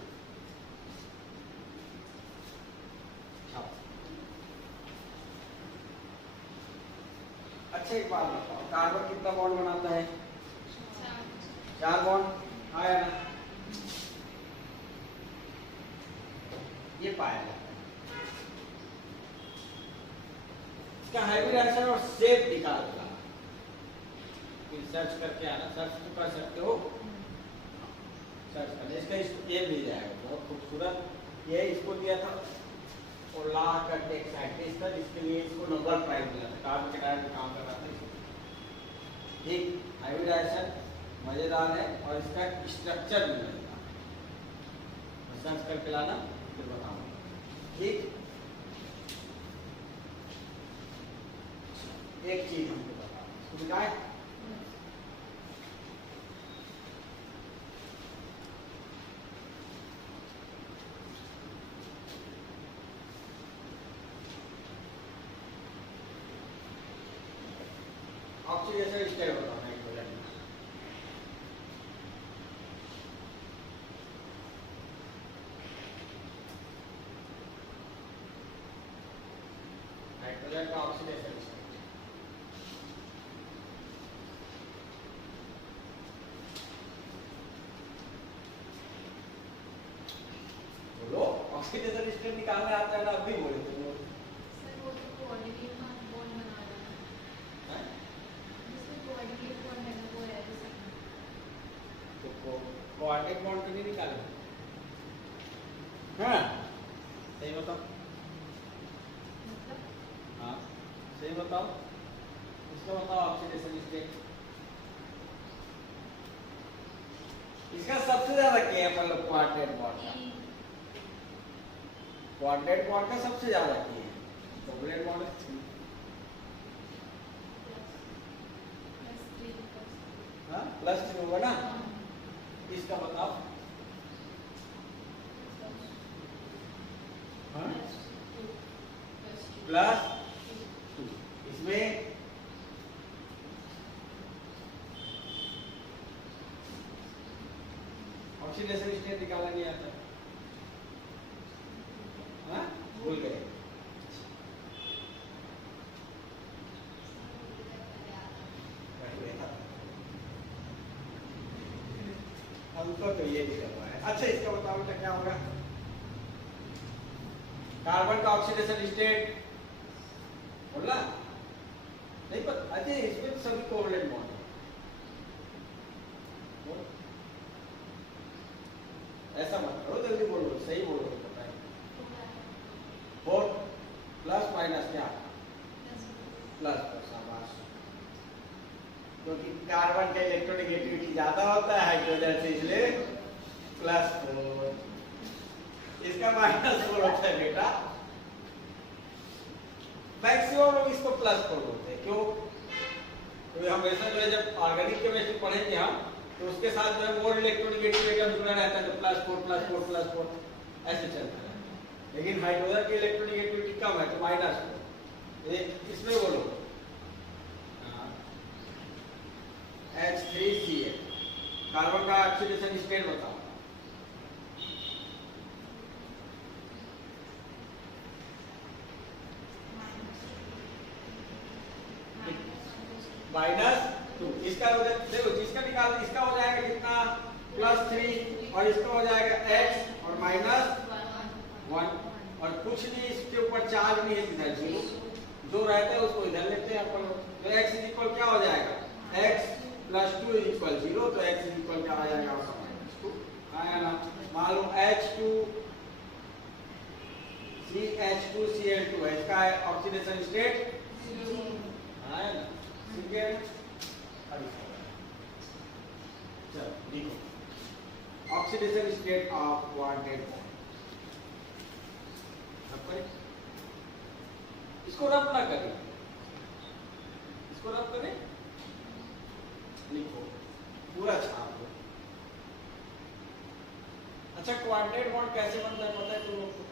अच्छा, एक बात बताओ, कार्बन कितना बॉन्ड बनाता है? 4 बॉन्ड, आया ना? ये पाया जाता है, इसका हाइब्रिडाइजेशन और शेप निकालना, सर्च करके आना, सर्च तो कर सकते हो, सर्च करना, इसका ये मिल जाएगा, बहुत खूबसूरत, ये इसको दिया था और ला करके एक साइंटिस्ट था जिसके लिए इसको नोबेल प्राइज मिला था, कार्बन के टायर में काम कर रहा था, ठीक। हाइब्रिडाइजेशन मजेदार है और इसका स्ट्रक्चर भी मजेदार है, सर्च करके लाना फिर बताऊंगा, ठीक। एक चीज हमको तो क्या है ऑक्सीडेशन स्टेट बताओ नाइट्रोजन में। नाइट्रोजन का ऑक्सीडेशन स्टेट बोलो ऑक्सीडेशन स्टेट निकालने आता है ना अभी बोले तुम लोग सर वो तो कोऑर्डिनेट बॉन्ड बना रहा है हैं? जिसमें कोऑर्डिनेट बॉन्ड है ना वो है जैसे तो कोऑर्डिनेट बॉन्ड तो नहीं निकाले हाँ सही बताओ मतलब हाँ सही बताओ इसका बताओ ऑक्सीडेशन स्टेट इसका सबसे ज्यादा क्या है मतलब कोऑर्डिनेट बॉन्ड का कोऑर्डिनेट बॉन्ड का सबसे ज्यादा क्या है कोवलेंट बॉन्ड हाँ प्लस 3 होगा ना इसका बताओ हाँ प्लस 2 इसमें ऑक्सीडेशन स्टेट निकाला नहीं आता हाँ भूल गए हमको तो ये दिया हुआ है अच्छा इसका बताओ बेटा क्या होगा कार्बन का ऑक्सीडेशन स्टेट बोला नहीं पता अच्छा इसमें सभी कोवलेंट बॉन्ड ऐसा मत करो जल्दी बोलो सही बोलो पता है 4 प्लस माइनस क्या प्लस शाबाश क्योंकि कार्बन का इलेक्ट्रोनेगेटिविटी ज्यादा होता है हाइड्रोजन से इसलिए +4 इसका -4 होता है बेटा मैक्सिमम लोग इसको +4 बोलते हैं क्यों तो हमेशा जो है जब ऑर्गेनिक केमिस्ट्री पढ़ेंगे हम तो उसके साथ जो है मोर इलेक्ट्रोनेगेटिव एटम जुड़ा रहता है तो +4 ऐसे चलता है लेकिन हाइड्रोजन की इलेक्ट्रोनेगेटिविटी कम है तो -4 इसमें बोलो H3Cl कार्बन का ऑक्सीडेशन स्टेट बताओ -2 इसका देखो जिसका निकाल इसका हो जाएगा कितना +3 और इसका हो जाएगा H और -1 और कुछ नहीं इसके ऊपर चार्ज नहीं है इधर जीरो जो रहता है उसको इधर लेते हैं अपन तो x इक्वल क्या हो जाएगा x +2 = 0 तो x इक्वल क्या आ जाएगा -2 आया ना मान लो H2 CH2Cl2 है इसका ऑक्सीडेशन स्टेट आया ना ठीक है चलो लिखो oxidation state of wanted bond इसको रब ना करें इसको रब करें लिखो पूरा छाप दो अच्छा कोऑर्डिनेट बॉन्ड कैसे बनता है पता है तुम लोग को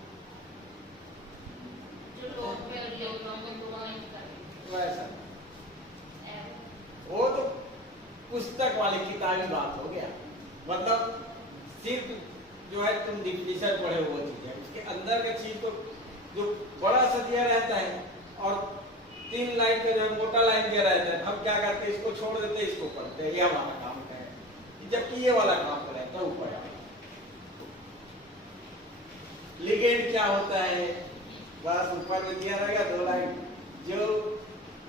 जो लोग पे इलेक्ट्रॉन को प्रोवाइड करे तो ऐसा वो तो पुस्तक वाली किताबी बात हो गया मतलब सिर्फ जो है तुम डिफिनेशन पढ़े वो चीज है उसके अंदर का चीज तो जो बड़ा सा दिया रहता है और 3 लाइन का जो है मोटा लाइन दिया रहता है हम क्या करते हैं इसको छोड़ देते हैं इसको पढ़ते हैं ये हमारा काम है जबकि ये वाला काम करें तो ऊपर लिगेंड क्या होता है बस ऊपर में दिया रहेगा 2 लाइन जो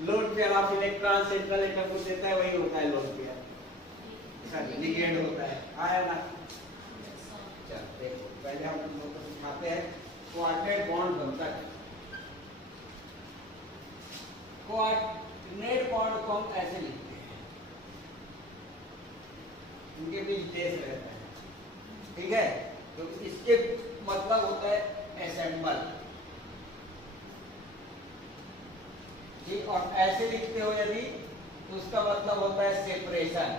load pair of electron central atom को देता है वही होता है लोड पेयर लिगेंड होता है आया ना चल देखो पहले हम तुम लोग को सिखाते हैं कोऑर्डिनेट बॉन्ड बनता है कोऑर्डिनेट बॉन्ड को हम ऐसे लिखते हैं इनके बीच देश रहता है ठीक है तो इसके मतलब होता है असेंबल ठीक और ऐसे लिखते हो यदि उसका मतलब होता है सेपरेशन,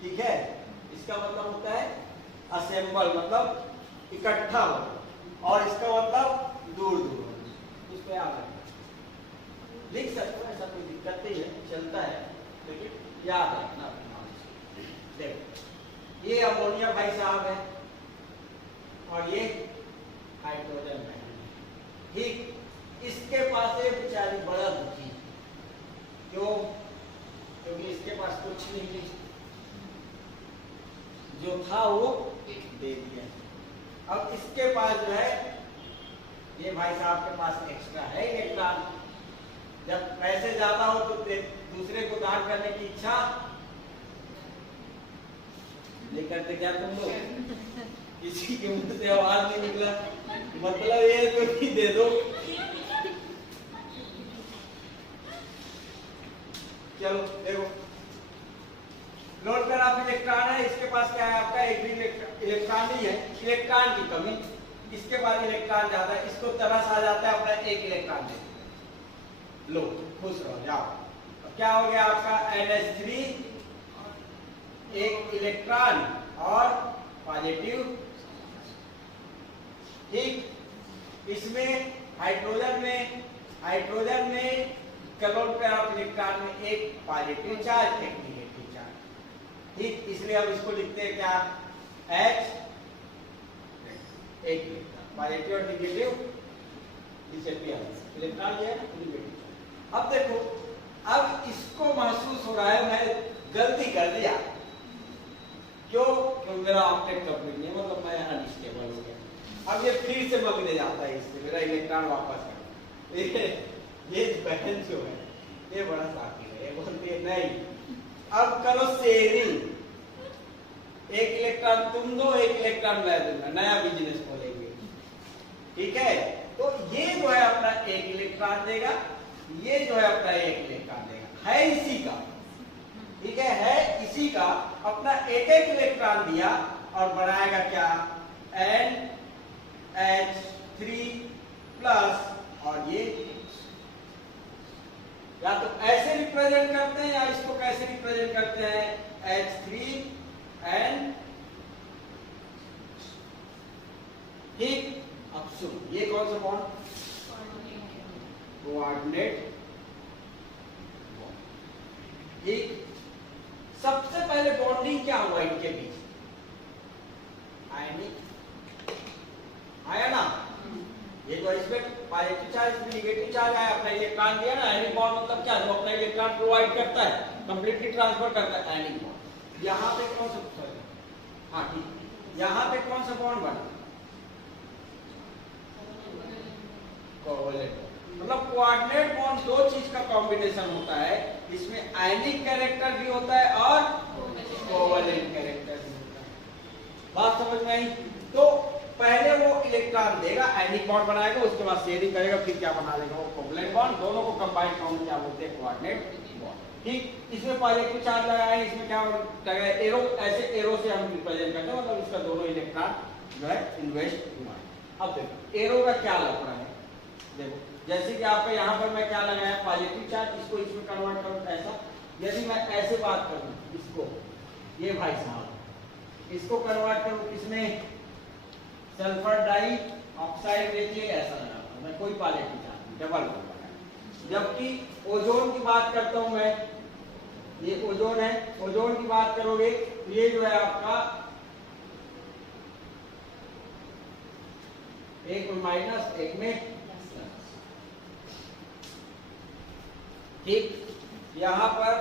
ठीक है। इसका मतलब होता है असेंबल, मतलब इकट्ठा हो, और इसका मतलब दूर दूर हो। उस पे याद रखना, लिख सकते हो, ऐसा कोई दिक्कत नहीं है, चलता है, लेकिन याद रखना अपना। देखो ये अमोनिया भाई साहब है और ये हाइड्रोजन है, ठीक। इसके पास एक बेचारी बड़ा दुखी, क्यों? क्योंकि इसके पास कुछ नहीं है, जो था वो दे दिया। अब इसके पास जो है, ये भाई साहब के पास एक्स्ट्रा है इलेक्ट्रॉन। जब पैसे ज्यादा हो तो दूसरे को दान करने की इच्छा लेकर के क्या तुम लोग? किसी के मुंह से आवाज नहीं निकला, मतलब ये तो ही दे दो। चलो देखो, नोट कर आप, इलेक्ट्रॉन है, इसके पास क्या है आपका? एक भी इलेक्ट्रॉन नहीं है, इलेक्ट्रॉन की कमी। इसके पास इलेक्ट्रॉन ज्यादा है, इसको तरस आ जाता है अपना एक इलेक्ट्रॉन दे, लो खुश रहो जाओ। अब क्या हो गया आपका? NH3, एक इलेक्ट्रॉन और पॉजिटिव, ठीक। इसमें हाइड्रोजन में कलोन पे आप इलेक्ट्रॉन में एक पॉजिटिव चार्ज, एक नेगेटिव चार्ज, ठीक। इसलिए हम इसको लिखते हैं क्या? H, एक इलेक्ट्रॉन, पॉजिटिव और नेगेटिव डिसअपियर, इलेक्ट्रॉन जो है नेगेटिव। अब देखो, अब इसको महसूस हो रहा है मैं गलती कर दिया, क्यों? क्योंकि मेरा ऑप्टेट कंप्लीट नहीं, मतलब मैं अनस्टेबल हो गया। अब ये फिर से बगने जाता है, इससे मेरा इलेक्ट्रॉन वापस कर। ये बहन जो है ये बड़ा साथी है, ये बोलती है नहीं, अब करो शेयरिंग, एक इलेक्ट्रॉन तुम दो, एक इलेक्ट्रॉन मैं दूंगा, नया बिजनेस खोलेंगे, ठीक है। तो ये जो है अपना एक इलेक्ट्रॉन देगा, ये जो है अपना एक इलेक्ट्रॉन देगा, है इसी का, ठीक है इसी का। अपना एक एक इलेक्ट्रॉन दिया और बनाएगा क्या? NH3 प्लस, और ये या तो ऐसे रिप्रेजेंट करते हैं या इसको कैसे रिप्रेजेंट करते हैं? H3N, ठीक। अब सुन, ये कौन सा बॉन्ड? कोऑर्डिनेट, ठीक। सबसे पहले बॉन्डिंग क्या हुआ इनके बीच? आयनिक, आया ना? ये तो इसमें पॉजिटिव चार्ज, इसमें नेगेटिव चार्ज आया, अपना इलेक्ट्रॉन दिया ना। आयनिक बॉन्ड मतलब क्या? जो अपना इलेक्ट्रॉन प्रोवाइड करता है, कंप्लीटली ट्रांसफर करता है, आयनिक बॉन्ड। यहाँ पे कौन सा, हाँ ठीक, यहाँ पे कौन सा बॉन्ड बना? कोवैलेंट, मतलब कोऑर्डिनेट बॉन्ड दो चीज का कॉम्बिनेशन होता है, इसमें आयनिक कैरेक्टर भी होता है और कोवैलेंट कैरेक्टर भी होता है। बात समझ में आई? तो पहले वो इलेक्ट्रॉन देगा, आयनिक बॉन्ड बनाएगा, उसके बाद शेयरिंग करेगा, फिर क्या बना देगा? वो कोवैलेंट बॉन्ड। दोनों को कंबाइन बॉन्ड क्या बोलते हैं? कोऑर्डिनेट बॉन्ड, ठीक। इसमें पॉजिटिव चार्ज लगाया है, इसमें क्या लगाया? एरो, ऐसे एरो से हम रिप्रेजेंट करते हैं, मतलब इसका दोनों इलेक्ट्रॉन जो है इन्वेस्ट हुआ है। अब देखो एरो का क्या लफड़ा है, देखो जैसे कि आपका यहाँ पर मैं क्या लगाया? पॉजिटिव चार्ज, इसको इसमें कन्वर्ट करूँ ऐसा। यदि मैं ऐसे बात करूँ इसको, ये भाई साहब इसको कन्वर्ट करूँ किसमें? सल्फर डाई ऑक्साइड, देखिए ऐसा लगाता हूँ मैं, कोई पॉजिटिव चार्ज, डबल बॉन्ड लगाया। जबकि ओजोन की बात करता हूँ मैं, ये ओजोन है, ओजोन की बात करोगे तो ये जो है आपका एक में माइनस, एक में प्लस, ठीक। यहां पर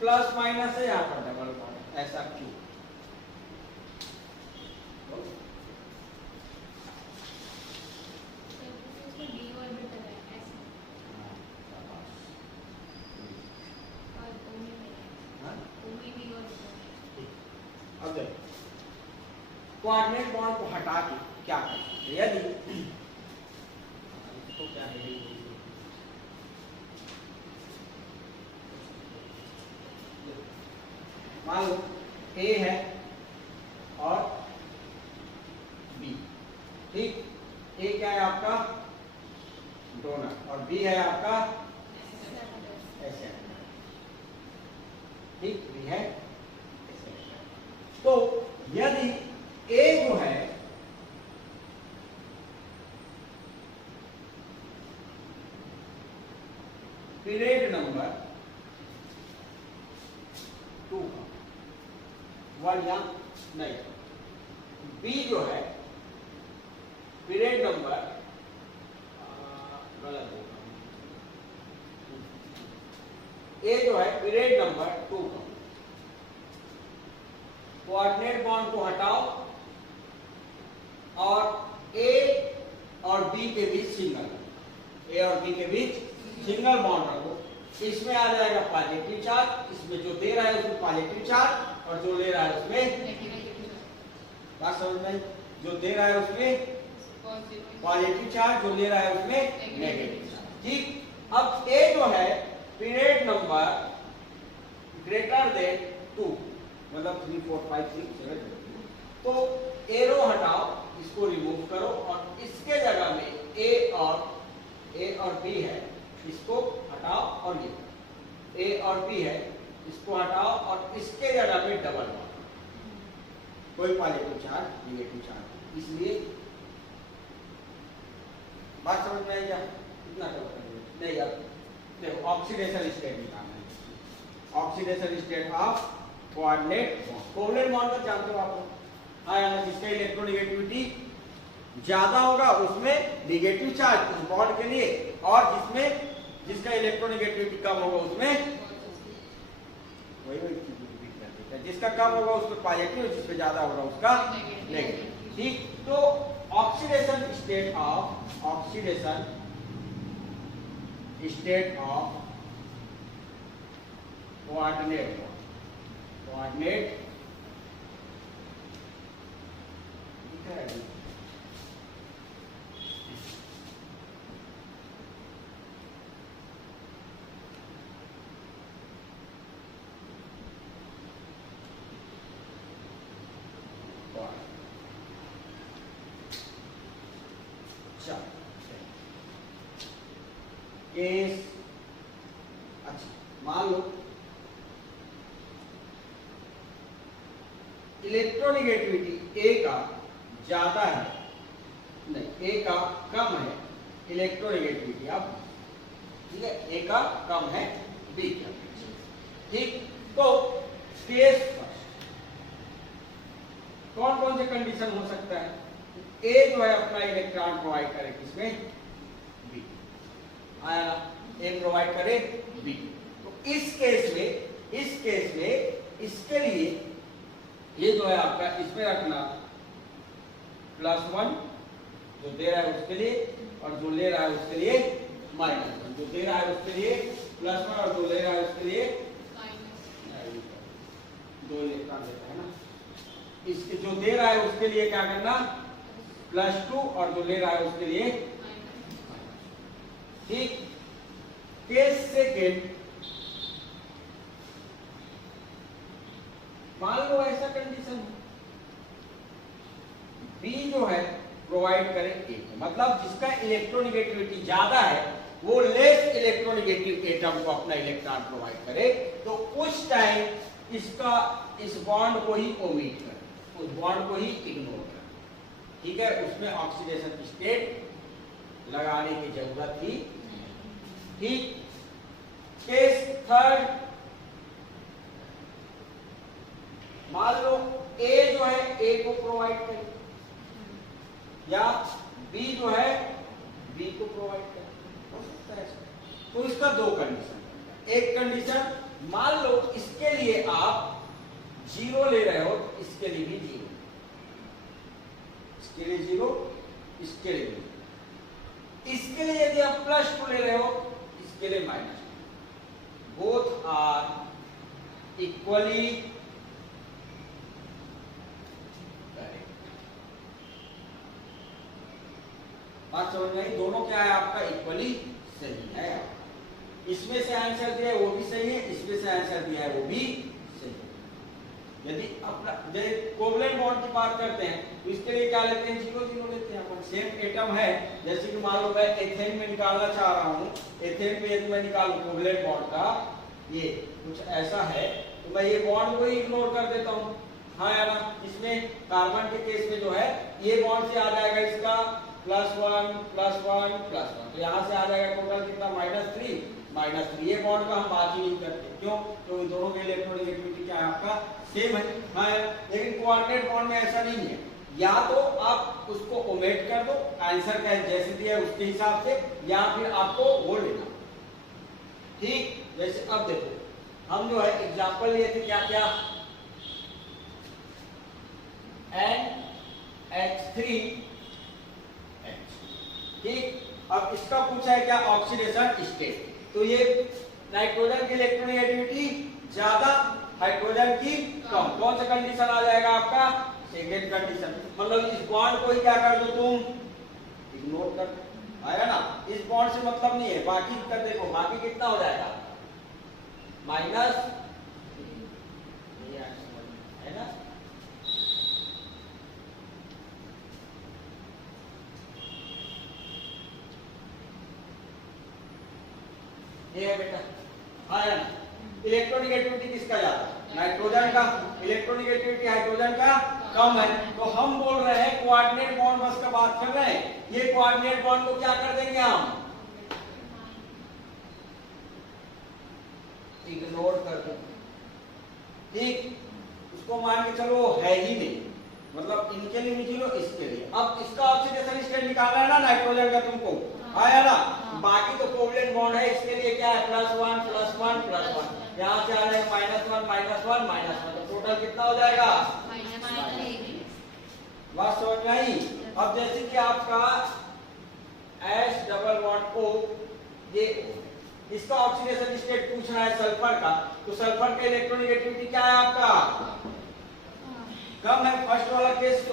प्लस माइनस है, यहां पर डबल बॉन्ड, ऐसा क्यों? अब देखो, कोऑर्डिनेट बॉन्ड को हटा के क्या करें? यदि इसको क्या है, मान लो ए है और बी, ठीक। ए क्या है आपका? डोनर, और बी है आपका ठीक है। तो यदि ए जो है पीरियड नंबर 2 का वन या नहीं, बी जो है पीरियड नंबर गलत होगा, ए जो है पीरियड नंबर 2 का, कोऑर्डिनेट बॉन्ड को हटाओ और ए और बी के बीच सिंगल, ए और बी के बीच सिंगल बॉन्ड रखो। इसमें आ जाएगा पॉजिटिव चार्ज, इसमें जो दे रहा है उसमें पॉजिटिव चार्ज और जो ले रहा है उसमें, बात समझ में आई? जो दे रहा है उसमें पॉजिटिव चार्ज, जो ले रहा है उसमें नेगेटिव चार्ज। ठीक, अब ए जो है पीरियड नंबर ग्रेटर देन 2, मतलब 3 4 5 6 7, तो एरो हटाओ, इसको रिमूव करो और इसके जगह में ए और बी है, इसको हटाओ और ये ए और बी है, इसको हटाओ और इसके जगह में डबल बॉन्ड, कोई पॉजिटिव चार्ज नेगेटिव चार्ज, इसलिए बात समझ में आई क्या? इतना करो नहीं। अब देखो ऑक्सीडेशन स्टेट निकालना है, oxidation state of coordinate bond. Covalent bond का जानते हो आप, हाँ, जिसका इलेक्ट्रोनेगेटिविटी ज्यादा होगा उसमें नेगेटिव चार्ज उस बॉन्ड के लिए, और जिसका इलेक्ट्रोनेगेटिविटी कम होगा उसमें वही रिपीट कर देता है, जिसका कम होगा उसमें पॉजिटिव, जिसमें ज्यादा होगा उसका नेगेटिव। ठीक, तो oxidation state of coordinate case, अच्छा मान लो इलेक्ट्रोनेगेटिविटी ए का ज्यादा है, नहीं ए का कम है इलेक्ट्रोनेगेटिविटी, अब ठीक है, ए का कम है बी का। ठीक, तो केस फर्स्ट कौन कौन से कंडीशन हो सकता है? ए जो है अपना इलेक्ट्रॉन प्रोवाइड करे किसमें? बी, आया ना, ए प्रोवाइड करे बी। तो इस केस में इसके लिए ये जो है आपका इसमें रखना +1, जो दे रहा है उसके लिए, और जो ले रहा है उसके लिए -1, जो दे रहा है उसके लिए +1 और जो ले रहा है उसके लिए दो इलेक्ट्रॉन देता है ना, इसके जो दे रहा है उसके लिए क्या करना +2 और जो ले रहा है उसके लिए। ठीक, केस सेकेंड, मान लो ऐसा कंडीशन बी जो है प्रोवाइड करे ए, मतलब जिसका इलेक्ट्रोनेगेटिविटी ज्यादा है वो लेस इलेक्ट्रोनेगेटिव एटम को अपना इलेक्ट्रॉन प्रोवाइड करे, तो उस टाइम इस बॉन्ड को ही ओमिट करे, उस बॉन्ड को ही इग्नोर करे। ठीक है, उसमें ऑक्सीडेशन स्टेट लगाने की जरूरत ही। ठीक, केस थर्ड, मान लो ए जो है ए को प्रोवाइड करे या बी जो है बी को प्रोवाइड करे, हो सकता है। तो इसका दो कंडीशन, एक कंडीशन मान लो इसके लिए आप 0 ले रहे हो, इसके लिए भी 0, इसके लिए 0, इसके लिए 0, इसके लिए यदि आप +2 ले रहे हो, इसके लिए -2, बोथ आर इक्वली बात समझ में आई? दोनों क्या है आपका इक्वली सही है। इसमें से आंसर दिया है वो भी सही है, इसमें से आंसर दिया है वो भी सही है। यदि अपना कोवलेंट बॉन्ड की बात करते हैं तो इसके लिए क्या लेते हैं? 0 0 लेते हैं अपन। सेम एटम है, जैसे कि मान लो मैं एथेन में निकालना चाह रहा हूं, एथेन में यदि मैं निकालूं कोवलेंट बॉन्ड का ये कुछ ऐसा है तो मैं ये बॉन्ड को ही इग्नोर कर देता हूँ, हाँ या ना। इसमें कार्बन के केस में जो है ये बॉन्ड से आ जाएगा इसका +1 +1 +1, तो यहाँ से आ जाएगा टोटल कितना -3 ये बॉन्ड का हम बात ही नहीं करते, क्यों? तो इन दोनों के इलेक्ट्रोनेगेटिविटी क्या है आपका सेम है, हाँ। लेकिन कोऑर्डिनेट बॉन्ड में ऐसा नहीं है, या तो आप उसको ओमेट कर दो, आंसर का जैसे दिया है उसके हिसाब से, या फिर आपको वो लेना, ठीक। जैसे अब देखो हम जो है एग्जांपल लिए थे क्या क्या, NH3H, ठीक। अब इसका पूछा है क्या, ऑक्सीडेशन स्टेट, तो ये नाइट्रोजन की इलेक्ट्रोनेगेटिविटी ज्यादा, हाइड्रोजन की कम, कौन सा कंडीशन आ जाएगा आपका, सेकेंड कंडीशन। मतलब इस बॉन्ड को ही क्या कर दो तुम, इग्नोर कर दो, आया ना। इस बॉन्ड से मतलब नहीं है, बाकी कर देखो, बाकी कितना हो जाएगा माइनस, है ना। ये है बेटा, आया ना। इलेक्ट्रोनेगेटिविटी किसका ज्यादा, नाइट्रोजन का, इलेक्ट्रोनेगेटिविटी हाइड्रोजन का कम है, तो हम बोल रहे हैं कोऑर्डिनेट बॉन्ड बस का बात कर रहे हैं, ये कोऑर्डिनेट बॉन्ड को क्या कर देंगे हम, इग्नोर कर देंगे, ठीक। उसको मान के चलो है ही नहीं, मतलब इनके लिए नहीं लो, इसके लिए। अब इसका ऑक्सीडेशन स्टेट निकालना है ना नाइट्रोजन का तुमको, आया ना। बाकी तो कोवलेंट बॉन्ड है, इसके लिए क्या है +1 +1 +1, यहाँ से आ जाएगा -1 -1 -1, तो टोटल कितना हो जाएगा, बात समझ में आई। अब जैसे कि आपका H डबल बॉन्ड O, ये इसका ऑक्सीडेशन स्टेट पूछ रहा है सल्फर का, तो सल्फर का इलेक्ट्रोनेगेटिविटी क्या है आपका, कम है। फर्स्ट वाला केस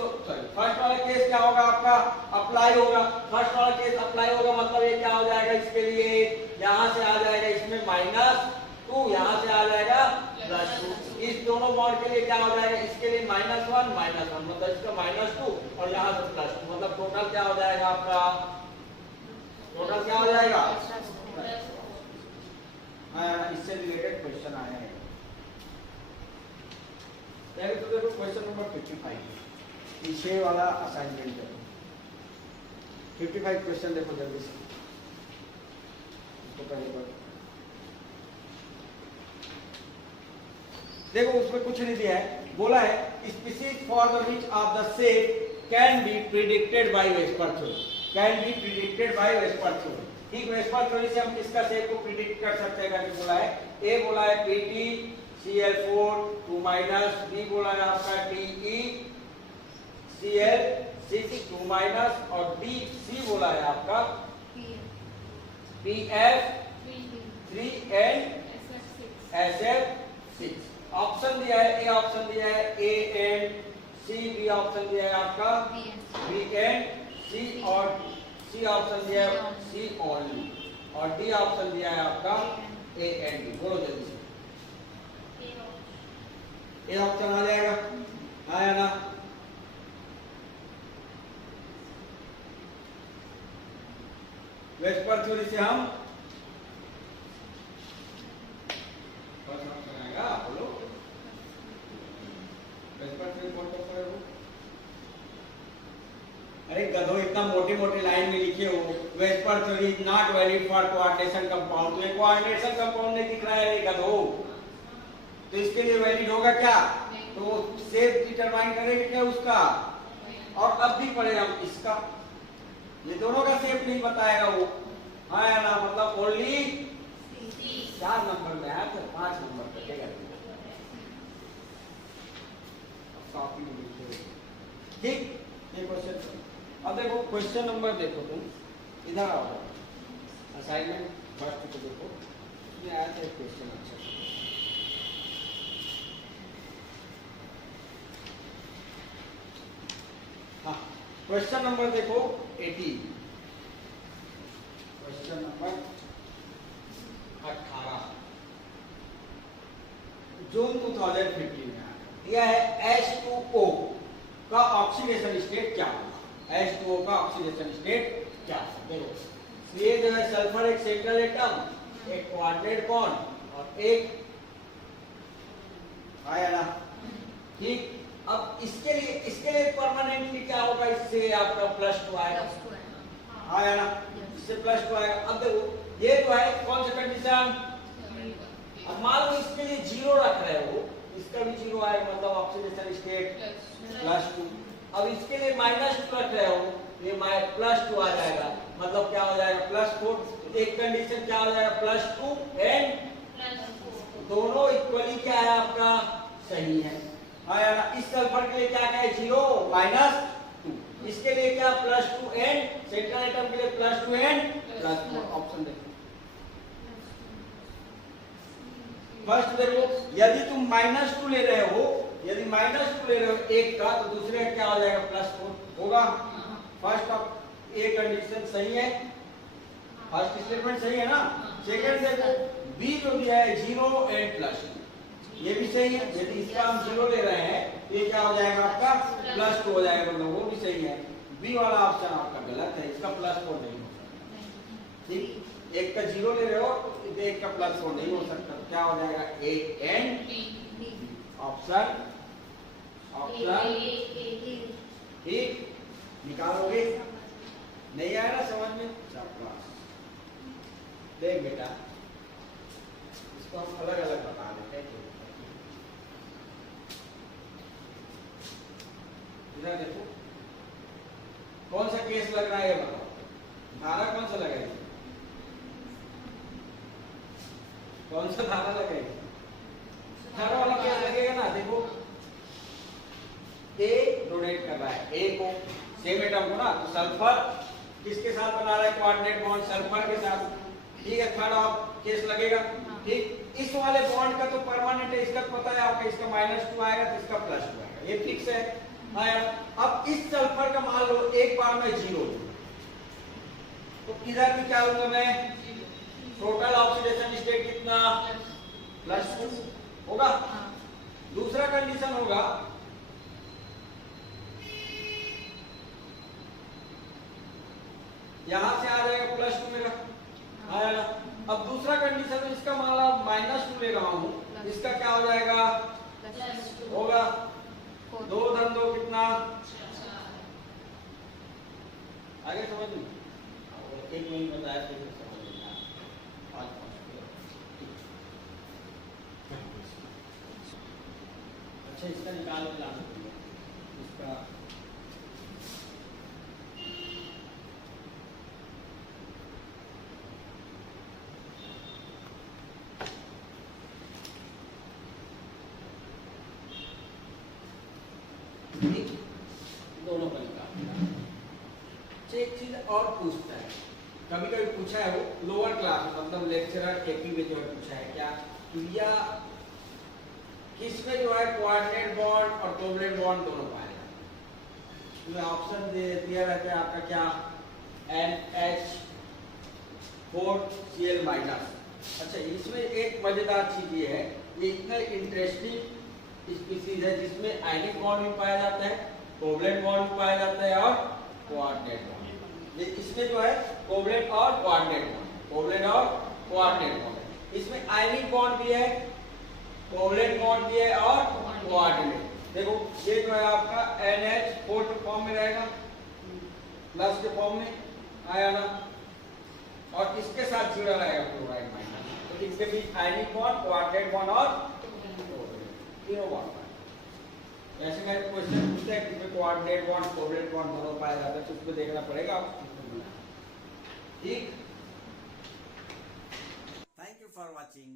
क्या होगा आपका, अप्लाई होगा, फर्स्ट वाला केस अप्लाई होगा, मतलब ये क्या हो जाएगा इसके लिए, यहाँ से आ जाएगा इसमें -2, यहाँ से आ जाएगा +2, इस दोनों बॉन्ड के लिए क्या हो जाएगा, इसके लिए -1 -1, मतलब इसका -2 और यहाँ से +2, मतलब टोटल क्या हो जाएगा आपका, टोटल क्या हो जाएगा। हाँ, इससे रिलेटेड क्वेश्चन आए हैं, तो देखो क्वेश्चन नंबर 55, पीछे वाला असाइनमेंट करो, 55 क्वेश्चन देखो जल्दी से, इसको पहले पढ़ो। देखो उसमें कुछ नहीं दिया है, बोला है species for the which of the shape can be predicted by VSEPR theory, can be predicted by VSEPR theory, ठीक। वेस्पर थ्योरी से हम किसका शेप को प्रिडिक्ट कर सकते हैं, करके बोला है। ए बोला है PtCl4 2-, बी बोला है आपका TeCl6 2-, और डी सी बोला है आपका PF3N SF6। ऑप्शन दिया है, ए ऑप्शन दिया है ANC, बी ऑप्शन दिया है आपका BNC, और सी ऑप्शन दिया है C ओनली, और डी ऑप्शन दिया है आपका AND। बोलो जल्दी से, ए ऑप्शन आ जाएगा, आया ना। वेस्पर थ्योरी से हम आएगा, बोलो वेस्पर थ्योरी कौन सा है वो, अरे गधो इतना मोटी मोटी लाइन में लिखे हो, VSEPR theory is not valid for coordination compound, तो ये कोऑर्डिनेशन कंपाउंड नहीं दिख रहा है गधो, तो इसके लिए वैलिड होगा क्या, तो शेप डिटरमाइन करेंगे क्या उसका, और अब भी पढ़े हम इसका, ये दोनों का शेप नहीं बताएगा वो, हाँ या ना। मतलब ओनली 4 नंबर में है, तो 5 नंबर कटेगा, ठीक। ये क्वेश्चन, अब देखो क्वेश्चन नंबर देखो तुम, इधर आओ, असाइनमेंट फर्स्ट को देखो, ये आया था क्वेश्चन अच्छा। हाँ, क्वेश्चन नंबर देखो 18, क्वेश्चन नंबर 18 जून 2015 में दिया है H2O का ऑक्सीडेशन स्टेट क्या होगा, H2O का ऑक्सीडेशन स्टेट क्या होगा। देखो ये जो है सल्फर एक सेंट्रल एटम, एक कोऑर्डिनेट बॉन्ड, और एक आया ना, ठीक। अब इसके लिए परमानेंटली क्या होगा, इससे आपका +2 आएगा, आया ना, इससे +2 आएगा। अब देखो ये तो है कौन सा कंडीशन, अब मान लो इसके लिए 0 रख रहे हो, इसका भी 0 आएगा, मतलब ऑक्सीडेशन स्टेट +2। अब इसके लिए -2 रख रहे हो, ये +2 आ जाएगा, मतलब क्या हो जाएगा +4। एक कंडीशन क्या हो जाएगा +2 एंड दोनों इक्वली क्या है आपका सही है, आया ना। इस सल्फर के लिए क्या है 0 -2, इसके लिए क्या +2 एंड सेंट्रल एटम के लिए +2 एंड +4। ऑप्शन देखो, फर्स्ट देखो, यदि तुम -2 ले रहे हो, यदि -2 ले रहे हो एक का, तो दूसरे का क्या हो जाएगा +4 होगा। फर्स्ट ऑफ ए कंडीशन सही है, फर्स्ट स्टेटमेंट सही है ना। सेकंड देखो बी जो दिया है 0 एंड +2, ये भी सही है। यदि इसका हम 0 ले रहे हैं तो ये क्या हो जाएगा आपका +2 हो जाएगा, मतलब वो भी सही है। बी वाला ऑप्शन आपका गलत है, इसका +4 नहीं हो सकता, ठीक। एक का 0 ले रहे हो तो एक का +4 नहीं हो सकता, क्या हो जाएगा ए एंड ऑप्शन ठीक। निकालोगे, नहीं आया ना समझ में, देख बेटा इसको हम अलग अलग बता देते हैं। इधर देखो कौन सा केस लग रहा है, ये बताओ। धारा कौन सा लगाएगी, कौन सा धारा लगाएगी, धारा वाला क्या लगेगा ना। देखो ए डोनेट कर रहा है ए को, सेम एटम को ना, तो सल्फर किसके साथ बना रहा है कोऑर्डिनेट बॉन्ड, सल्फर के साथ, ठीक है। थर्ड ऑफ केस लगेगा, ठीक। इस वाले बॉन्ड का तो परमानेंट है, इसका पता है आपका, इसका -2 आएगा तो इसका +2 आएगा, ये फिक्स है, आया। अब इस सल्फर का मान लो एक बार में 0, तो इधर भी क्या होगा मैं, टोटल ऑक्सीडेशन स्टेट कितना +2 होगा। दूसरा कंडीशन होगा यहां से आ जाएगा +2 मेरा, आया ना। अब दूसरा कंडीशन में इसका मान लो -2 ले रहा हूं, इसका क्या हो जाएगा होगा 2 धन 2 कितना, आगे समझ में, एक मिनट बताया तो समझ में आया। अच्छा इसका निकाल के लाना पड़ेगा, इसका दोनों का निकाल। एक चीज और पूछता है, कभी कभी पूछा है वो लोअर क्लास मतलब लेक्चरर केपी में जो है पूछा है क्या, या किसमें जो है कोऑर्डिनेट बॉन्ड और कोवलेंट बॉन्ड दोनों पाएगा। तो ऑप्शन दिया रहता है आपका क्या NH4Cl-। अच्छा इसमें एक मजेदार चीज ये है, ये इतना इंटरेस्टिंग स्पीसीज है जिसमें आयनिक बॉन्ड भी पाया जाता है, कोवलेंट बॉन्ड भी पाया जाता है और कोऑर्डिनेट बॉन्ड। ये इसमें जो है कोवलेंट और कोऑर्डिनेट बॉन्ड, कोवलेंट और कोऑर्डिनेट बॉन्ड। इसमें आयनिक बॉन्ड भी है, कोवलेंट बॉन्ड भी है और कोऑर्डिनेट। देखो ये जो है आपका NH4 के फॉर्म में रहेगा, प्लस के फॉर्म में आया ना, और इसके साथ जुड़ा रहेगा क्लोराइड माइनस। तो इसके बीच आयनिक बॉन्ड, कोऑर्डिनेट बॉन्ड और तीनों बॉन्ड। ऐसे में क्वेश्चन पूछते हैं कि कोऑर्डिनेट बॉन्ड, कोवलेंट बॉन्ड दोनों पाया जाता है, तो उसको देखना पड़ेगा। ठीक, थैंक यू फॉर वाचिंग।